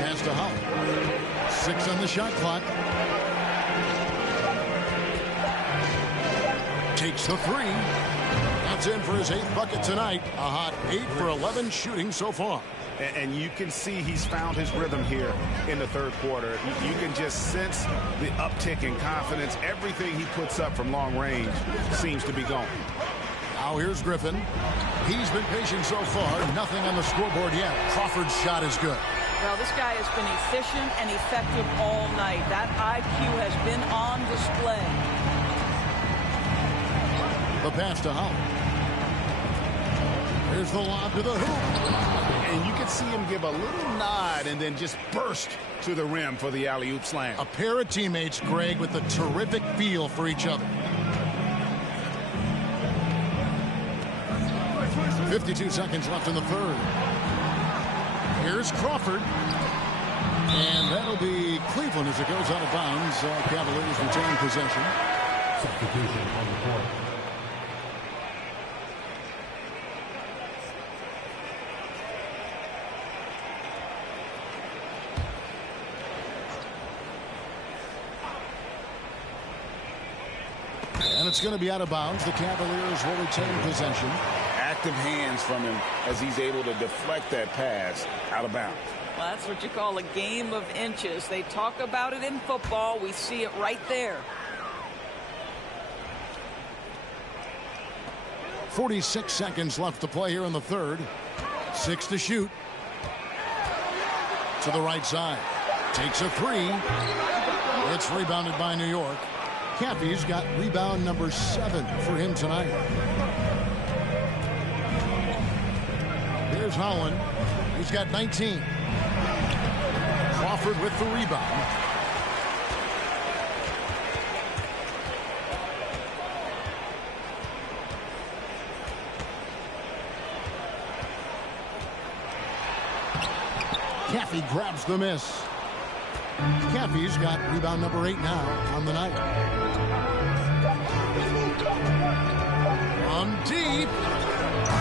Pass to Howard. 6 on the shot clock. Takes the 3. That's in for his 8th bucket tonight. A hot 8 for 11 shooting so far. And you can see he's found his rhythm here in the third quarter. You can just sense the uptick in confidence. Everything he puts up from long range seems to be going. Now here's Griffin. He's been patient so far. Nothing on the scoreboard yet. Crawford's shot is good. Well, this guy has been efficient and effective all night. That IQ has been on display. The pass to Howard. Here's the lob to the hoop. And you can see him give a little nod and then just burst to the rim for the alley-oop slam. A pair of teammates, Greg, with a terrific feel for each other. 52 seconds left in the third. Here's Crawford. And that'll be Cleveland as it goes out of bounds. Cavaliers retain possession. Substitution on the court. And it's going to be out of bounds. The Cavaliers will retain possession. Active hands from him as he's able to deflect that pass out of bounds. Well, that's what you call a game of inches. They talk about it in football. We see it right there. 46 seconds left to play here in the third. 6 to shoot. To the right side. Takes a 3. It's rebounded by New York. Caffey's got rebound number 7 for him tonight. Here's Holland. He's got 19. Crawford with the rebound. Caffey grabs the miss. Caffey's got rebound number 8 now on the night. From deep.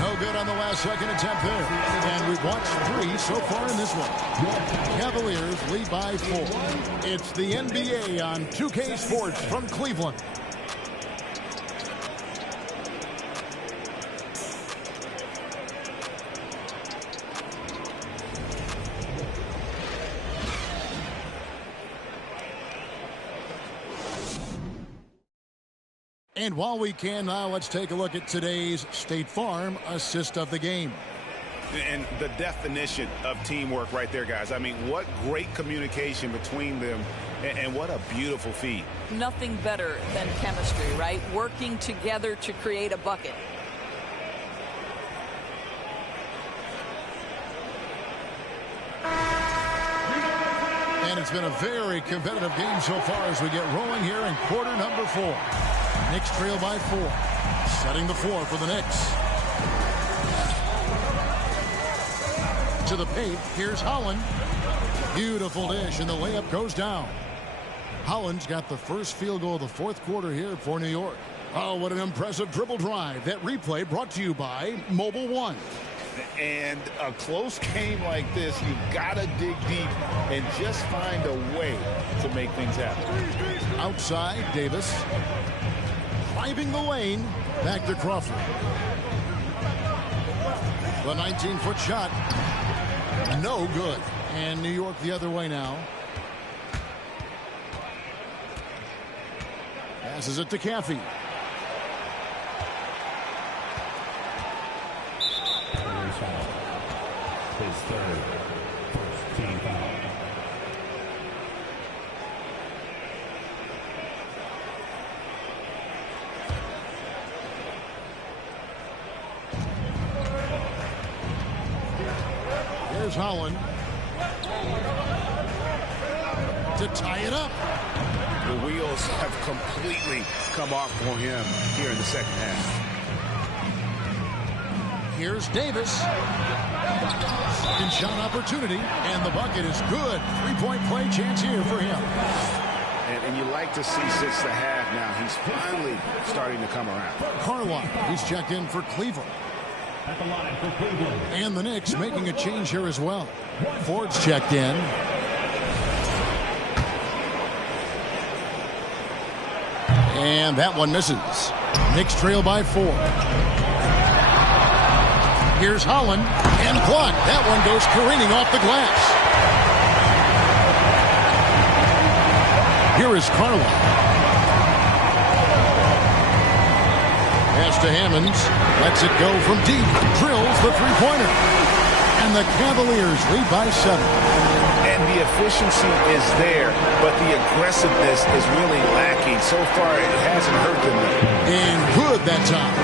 No good on the last second attempt there. And we've watched 3 so far in this one. Cavaliers lead by 4. It's the NBA on 2K Sports from Cleveland. And while we can now, let's take a look at today's State Farm assist of the game. And the definition of teamwork right there, guys. I mean, what great communication between them, and what a beautiful feed. Nothing better than chemistry, right? Working together to create a bucket. And it's been a very competitive game so far as we get rolling here in quarter number 4. Knicks trail by 4. Setting the floor for the Knicks. To the paint. Here's Holland. Beautiful dish, and the layup goes down. Holland's got the first field goal of the fourth quarter here for New York. Oh, what an impressive dribble drive. That replay brought to you by Mobile One. And a close game like this, you've got to dig deep and just find a way to make things happen. Outside, Davis. Driving the lane. Back to Crawford. The 19-foot shot. No good. And New York the other way now. Passes it to Caffey. His third, first team foul. Here's Holland to tie it up. The wheels have completely come off for him here in the second half. Here's Davis. Second shot opportunity, and the bucket is good. Three-point play chance here for him. And you like to see since the half now, he's finally starting to come around. Carlisle, he's checked in for Cleveland. At the line for Cleveland. And the Knicks making a change here as well. Ford's checked in. And that one misses. Knicks trail by 4. Here's Holland, and blocked. That one goes careening off the glass. Here is Carlisle. Pass to Hammonds. Lets it go from deep. Drills the three-pointer. And the Cavaliers lead by 7. And the efficiency is there, but the aggressiveness is really lacking. So far, it hasn't hurt them. And good that time.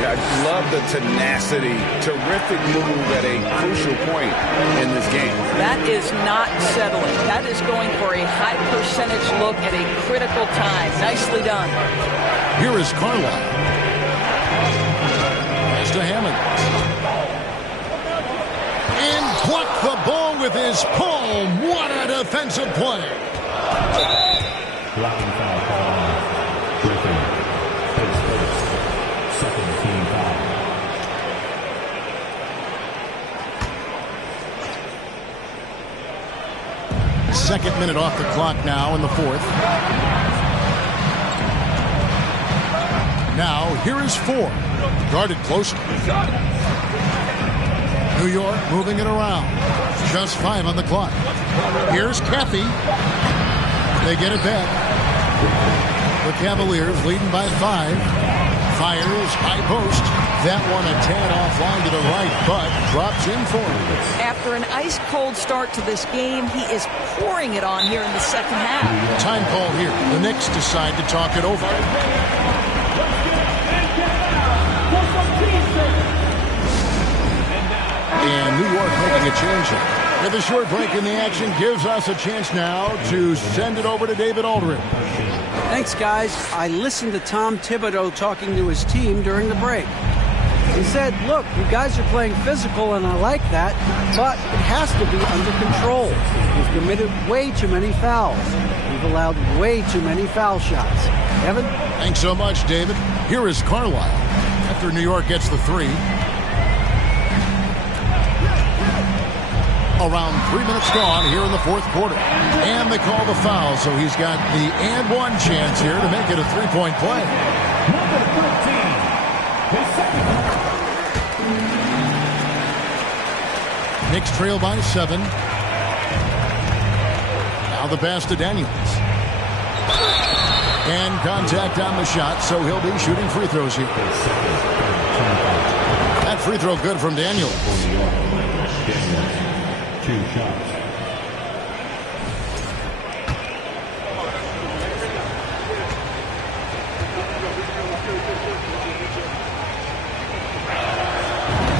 I love the tenacity. Terrific move at a crucial point in this game. That is not settling. That is going for a high percentage look at a critical time. Nicely done. Here is Carlisle. Pass to Hammonds. And plucked the ball with his palm. What a defensive play. Blocking foul call. Griffin takes first. Second team foul. Second minute off the clock now in the fourth. Now here is Ford. Guarded closely. New York moving it around. Just 5 on the clock. Here's Caffey. They get it back. The Cavaliers leading by 5. Fires, high post. That one a tad offline to the right, but drops in for it. After an ice-cold start to this game, he is pouring it on here in the second half. Time call here. The Knicks decide to talk it over. And New York making a change here. With a short break in the action gives us a chance now to send it over to David Aldridge. Thanks, guys. I listened to Tom Thibodeau talking to his team during the break. He said, look, you guys are playing physical, and I like that, but it has to be under control. We've committed way too many fouls. We've allowed way too many foul shots. Evan? Thanks so much, David. Here is Carlisle after New York gets the 3. Around 3 minutes gone here in the fourth quarter. And they call the foul, so he's got the and one chance here to make it a three-point play. Number 13. His second. Knicks trail by 7. Now the pass to Daniels. And contact on the shot, so he'll be shooting free throws here. That free throw good from Daniels. 2 shots.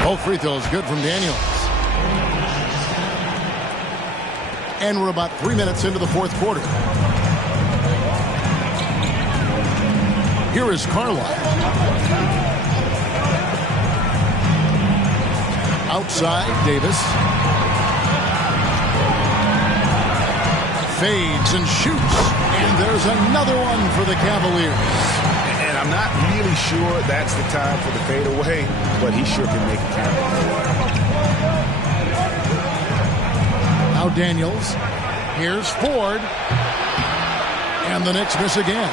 Both free throws good from Daniels. And we're about 3 minutes into the fourth quarter. Here is Carlisle. Outside, Davis. Fades and shoots. And there's another one for the Cavaliers. And I'm not really sure that's the time for the fadeaway, but he sure can make it count. Now Daniels. Here's Ford. And the Knicks miss again.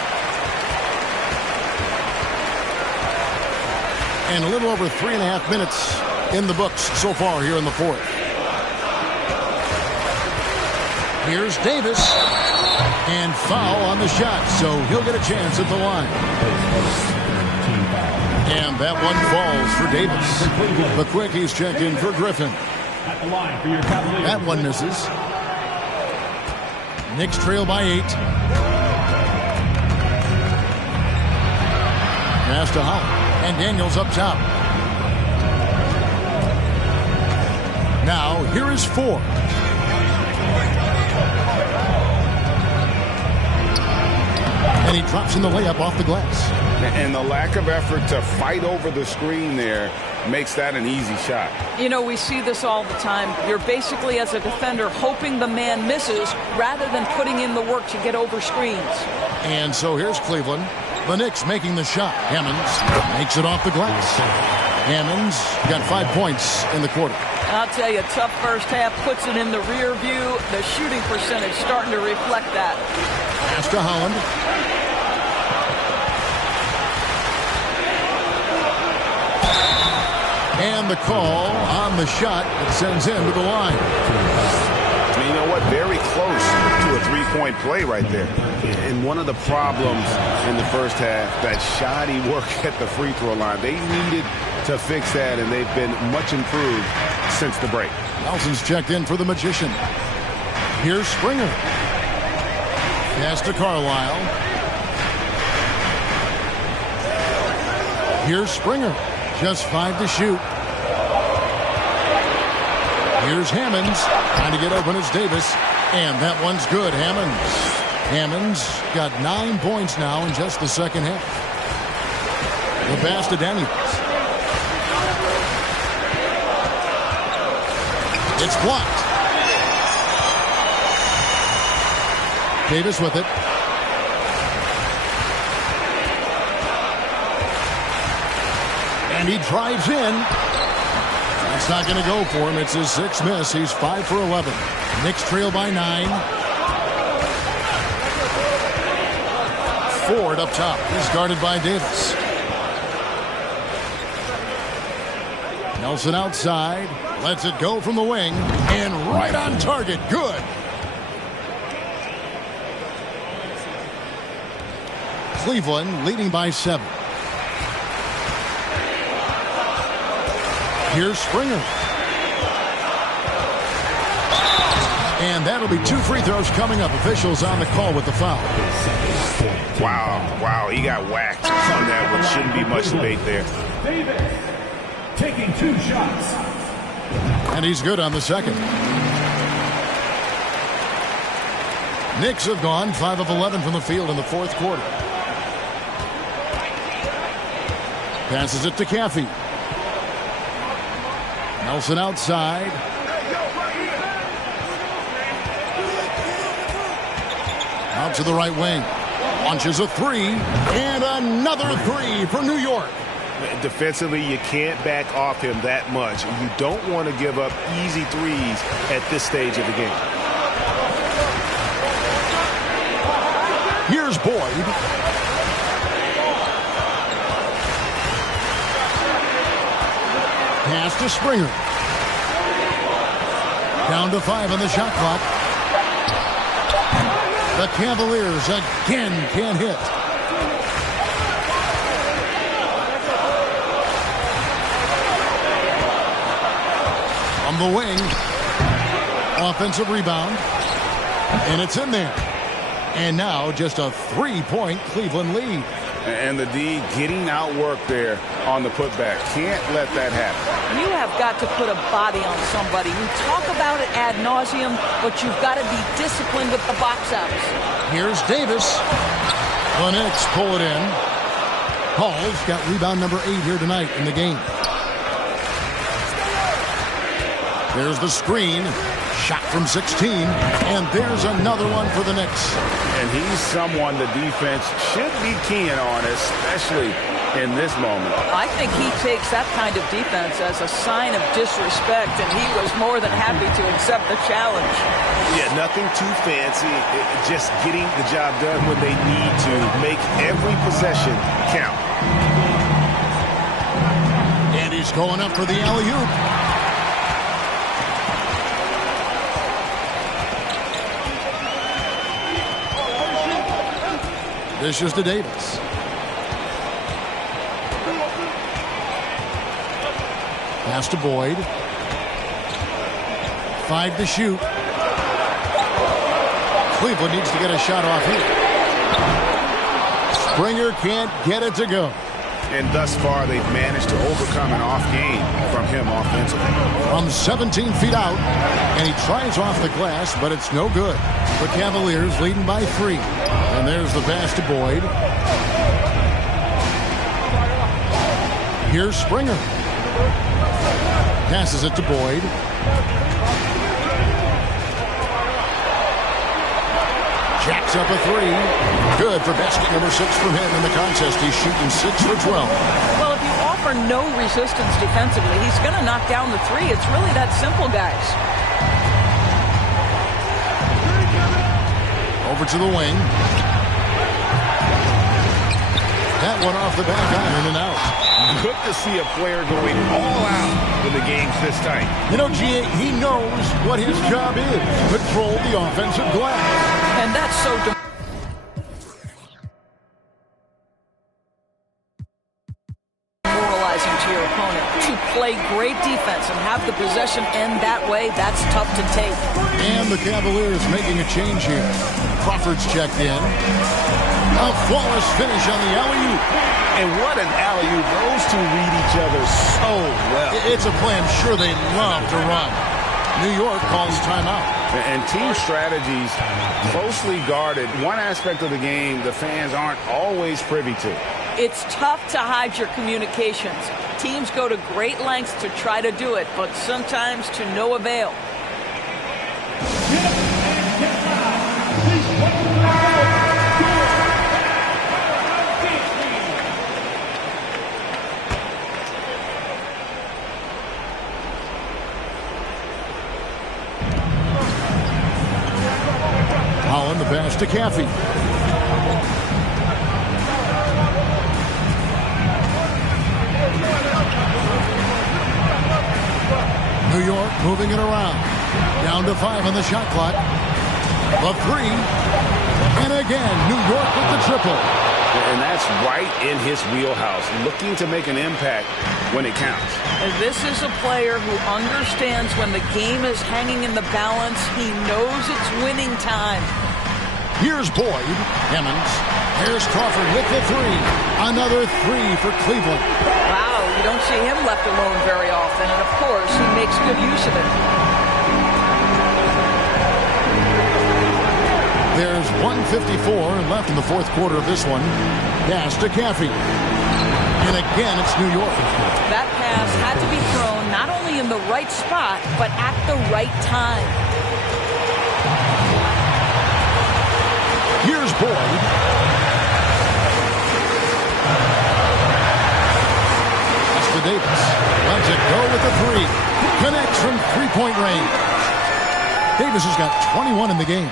And a little over 3.5 minutes in the books so far here in the fourth. Here's Davis. And foul on the shot, so he'll get a chance at the line. And that one falls for Davis. The quickies check in for Griffin. That one misses. Knicks trail by 8. Pass to Holland. And Daniels up top. Now, here is Ford. And he drops in the layup off the glass. And the lack of effort to fight over the screen there makes that an easy shot. You know, we see this all the time. You're basically, as a defender, hoping the man misses rather than putting in the work to get over screens. And so here's Cleveland. The Knicks making the shot. Hammonds makes it off the glass. Hammonds got 5 points in the quarter. I'll tell you, tough first half, puts it in the rear view. The shooting percentage starting to reflect that. Pass to Holland. And the call on the shot that sends him to the line. You know what? Very close to a three-point play right there. And one of the problems in the first half, that shoddy work at the free throw line. They needed to fix that, and they've been much improved since the break. Nelson's checked in for the Magician. Here's Springer. Pass to Carlisle. Here's Springer. Just 5 to shoot. Here's Hammonds. Trying to get open as Davis. And that one's good. Hammonds got 9 points now in just the second half. The pass to Daniels. It's blocked. Davis with it. And he drives in. That's not going to go for him. It's his 6th miss. He's 5 for 11. Knicks trail by 9. Ford up top. He's guarded by Davis. Nelson outside. Lets it go from the wing. And right on target. Good. Cleveland leading by 7. Here's Springer. And that'll be 2 free throws coming up. Officials on the call with the foul. Wow, he got whacked on that one. Shouldn't be much debate there. Davis taking 2 shots. And he's good on the second. Knicks have gone 5 of 11 from the field in the fourth quarter. Passes it to Caffey. Nelson outside. Out to the right wing. Launches a 3. And another 3 for New York. Defensively, you can't back off him that much. You don't want to give up easy threes at this stage of the game. Here's Boyd. Pass to Springer. Down to 5 on the shot clock. The Cavaliers again can't hit. From the wing. Offensive rebound. And it's in there. And now just a 3-point Cleveland lead. And the D getting outworked there on the putback. Can't let that happen. You have got to put a body on somebody. You talk about it ad nauseum, but you've got to be disciplined with the box outs. Here's Davis. The Knicks pull it in. Hall's got rebound number 8 here tonight in the game. There's the screen. Shot from 16. And there's another one for the Knicks. And he's someone the defense should be keying on, especially in this moment. I think he takes that kind of defense as a sign of disrespect, and he was more than happy to accept the challenge. Yeah, nothing too fancy. Just getting the job done when they need to. Make every possession count. And he's going up for the alley-oop. This is to Davis. Pass to Boyd. 5 to shoot. Cleveland needs to get a shot off here. Springer can't get it to go. And thus far, they've managed to overcome an off game from him offensively. From 17 feet out, and he tries off the glass, but it's no good. The Cavaliers leading by 3. And there's the pass to Boyd. Here's Springer. Passes it to Boyd. Jacks up a 3. Good for basket number 6 from him in the contest. He's shooting 6 for 12. Well, if you offer no resistance defensively, he's going to knock down the 3. It's really that simple, guys. Over to the wing. That one off the back iron and out. Good to see a player going all out when the game's this tight. You know, G.A., he knows what his job is. Control the offensive glass. And that's so demoralizing to your opponent. To play great defense and have the possession end that way, that's tough to take. And the Cavaliers making a change here. Crawford's checked in. A flawless finish on the alley-oop. And what an alley-oop. Those two read each other so well. It's a play I'm sure they love to run. New York calls timeout. And team strategies closely guarded. One aspect of the game the fans aren't always privy to. It's tough to hide your communications. Teams go to great lengths to try to do it, but sometimes to no avail. Holland the pass to Caffey. New York moving it around. Down to 5 on the shot clock. The 3. And again, New York with the triple. And that's right in his wheelhouse, looking to make an impact when it counts. And this is a player who understands when the game is hanging in the balance. He knows it's winning time. Here's Boyd. Emmons. Here's Crawford with the 3. Another 3 for Cleveland. Wow, you don't see him left alone very often. And, of course, he makes good use of it. There's 1:54 left in the fourth quarter of this one. Pass to Caffey. And again, it's New York. That pass had to be thrown not only in the right spot, but at the right time. Here's Boyd. That's to Davis. Lets it go with the 3. Connects from three-point range. Davis has got 21 in the game.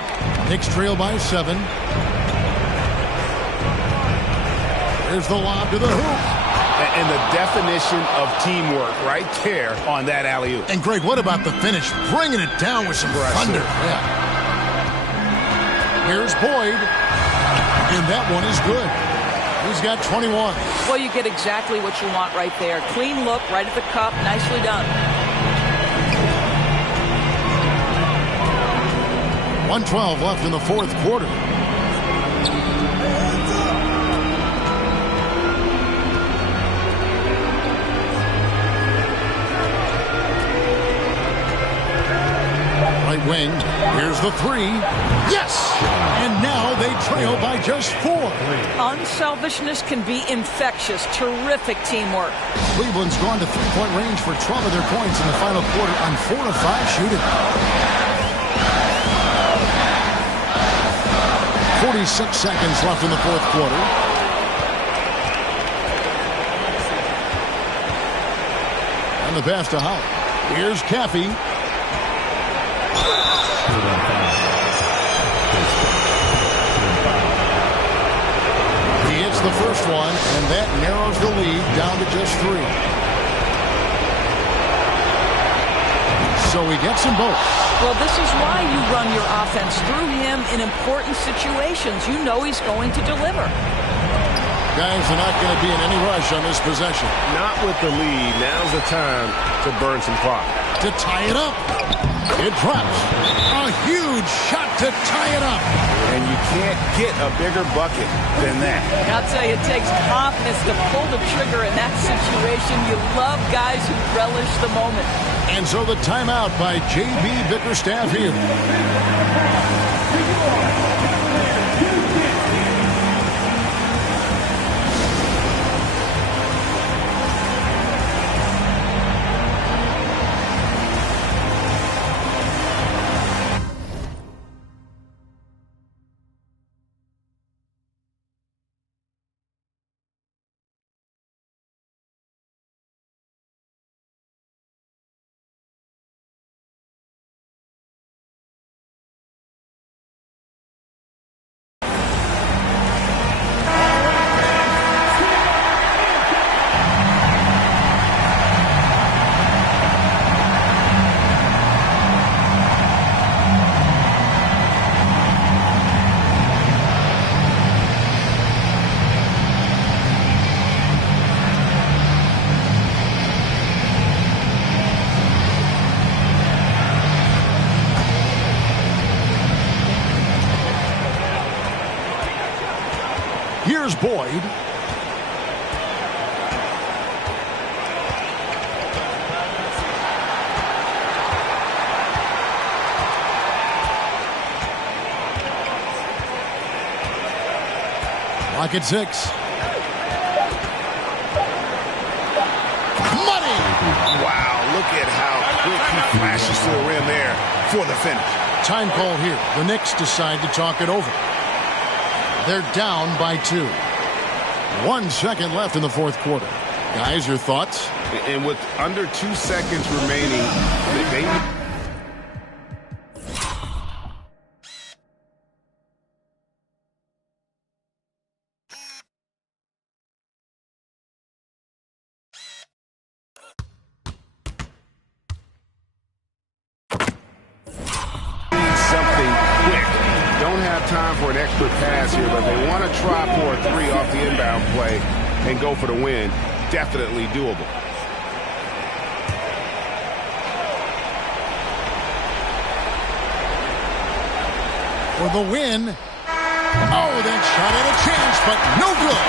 Knicks trail by 7. There's the lob to the hoop. And the definition of teamwork right there on that alley-oop. And, Greg, what about the finish? Bringing it down with some thunder. Yeah. Here's Boyd. And that one is good. He's got 21. Well, you get exactly what you want right there. Clean look right at the cup. Nicely done. 1:12 left in the fourth quarter. Right wing. Here's the three. Yes! And now they trail by just 4. Unselfishness can be infectious. Terrific teamwork. Cleveland's gone to three-point range for 12 of their points in the final quarter on 4 of 5 shooting. 46 seconds left in the fourth quarter. And the pass to Howard. Here's Caffey. He hits the first one, and that narrows the lead down to just 3. So he gets them both. Well, this is why you run your offense through him in important situations. You know he's going to deliver. Guys are not going to be in any rush on this possession. Not with the lead. Now's the time to burn some clock. To tie it up. It drops. A huge shot to tie it up. And you can't get a bigger bucket than that. I'll tell you, it takes confidence to pull the trigger in that situation. You love guys who relish the moment. And so the timeout by J.B. Bickerstaff here. Here's Boyd. Lock at 6. Money! Wow, look at how quick he flashes to the rim there for the finish. Time call here. The Knicks decide to talk it over. They're down by 2. 1 second left in the fourth quarter. Guys, your thoughts? And with under 2 seconds remaining, they time for an extra pass here, but they want to try for a 3 off the inbound play and go for the win. Definitely doable. For the win. Oh, that shot had a chance, but no good.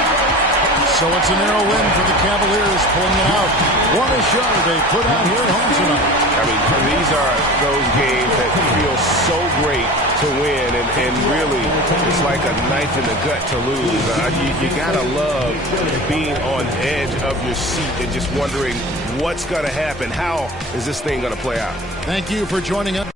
So it's a narrow win for the Cavaliers, pulling it out. What a show they put out here at home tonight. I mean, these are those games that feel so great to win, and really, it's like a knife in the gut to lose. You gotta love being on edge of your seat and just wondering what's gonna happen. How is this thing gonna play out? Thank you for joining us.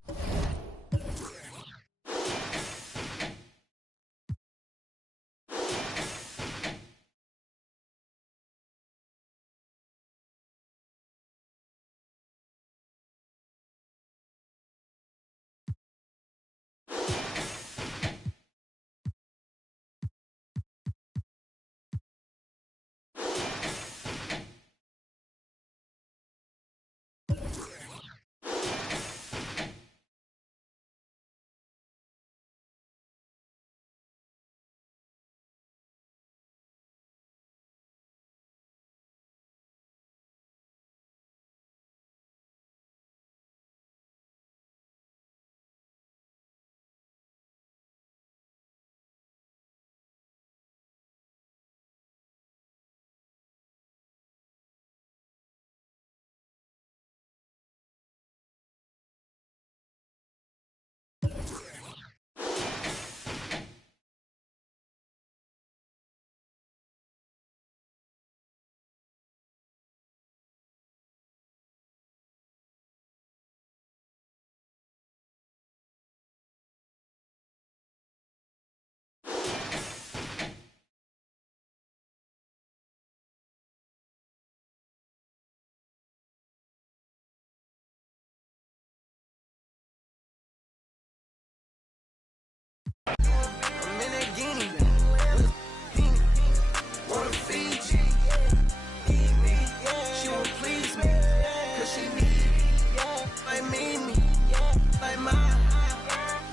she need. Yeah, like me. Yeah, like mine.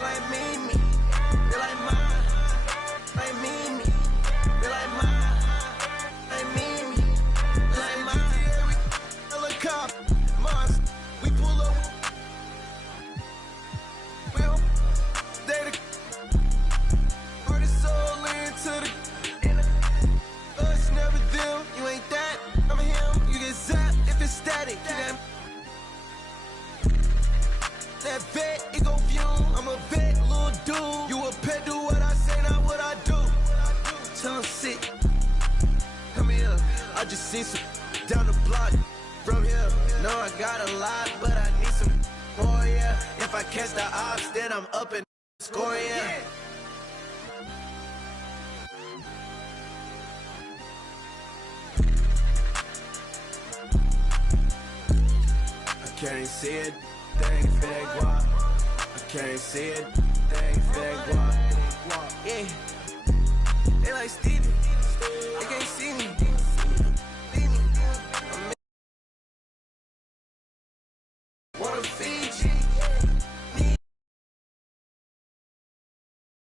Like me. They like mine. Like me. They like mine. Like me. Like mine. Helicopter, Mars. We pull up. We'll they the put his soul into the. Us never them. You ain't that. I'm him. You get zapped if it's static. That vet, it gon' fume. I'm a vet, little dude. You a pet, do what I say, not what I do. Tell him sit. Come here. I just seen some down the block from here. No, I got a lot, but I need some more, yeah. If I catch the ops, then I'm up and scoring, yeah. I can't see it. Thing for that guap. I can't see it. Thing for that guap. Yeah. They like Stevie. They can't see me. Wanna feed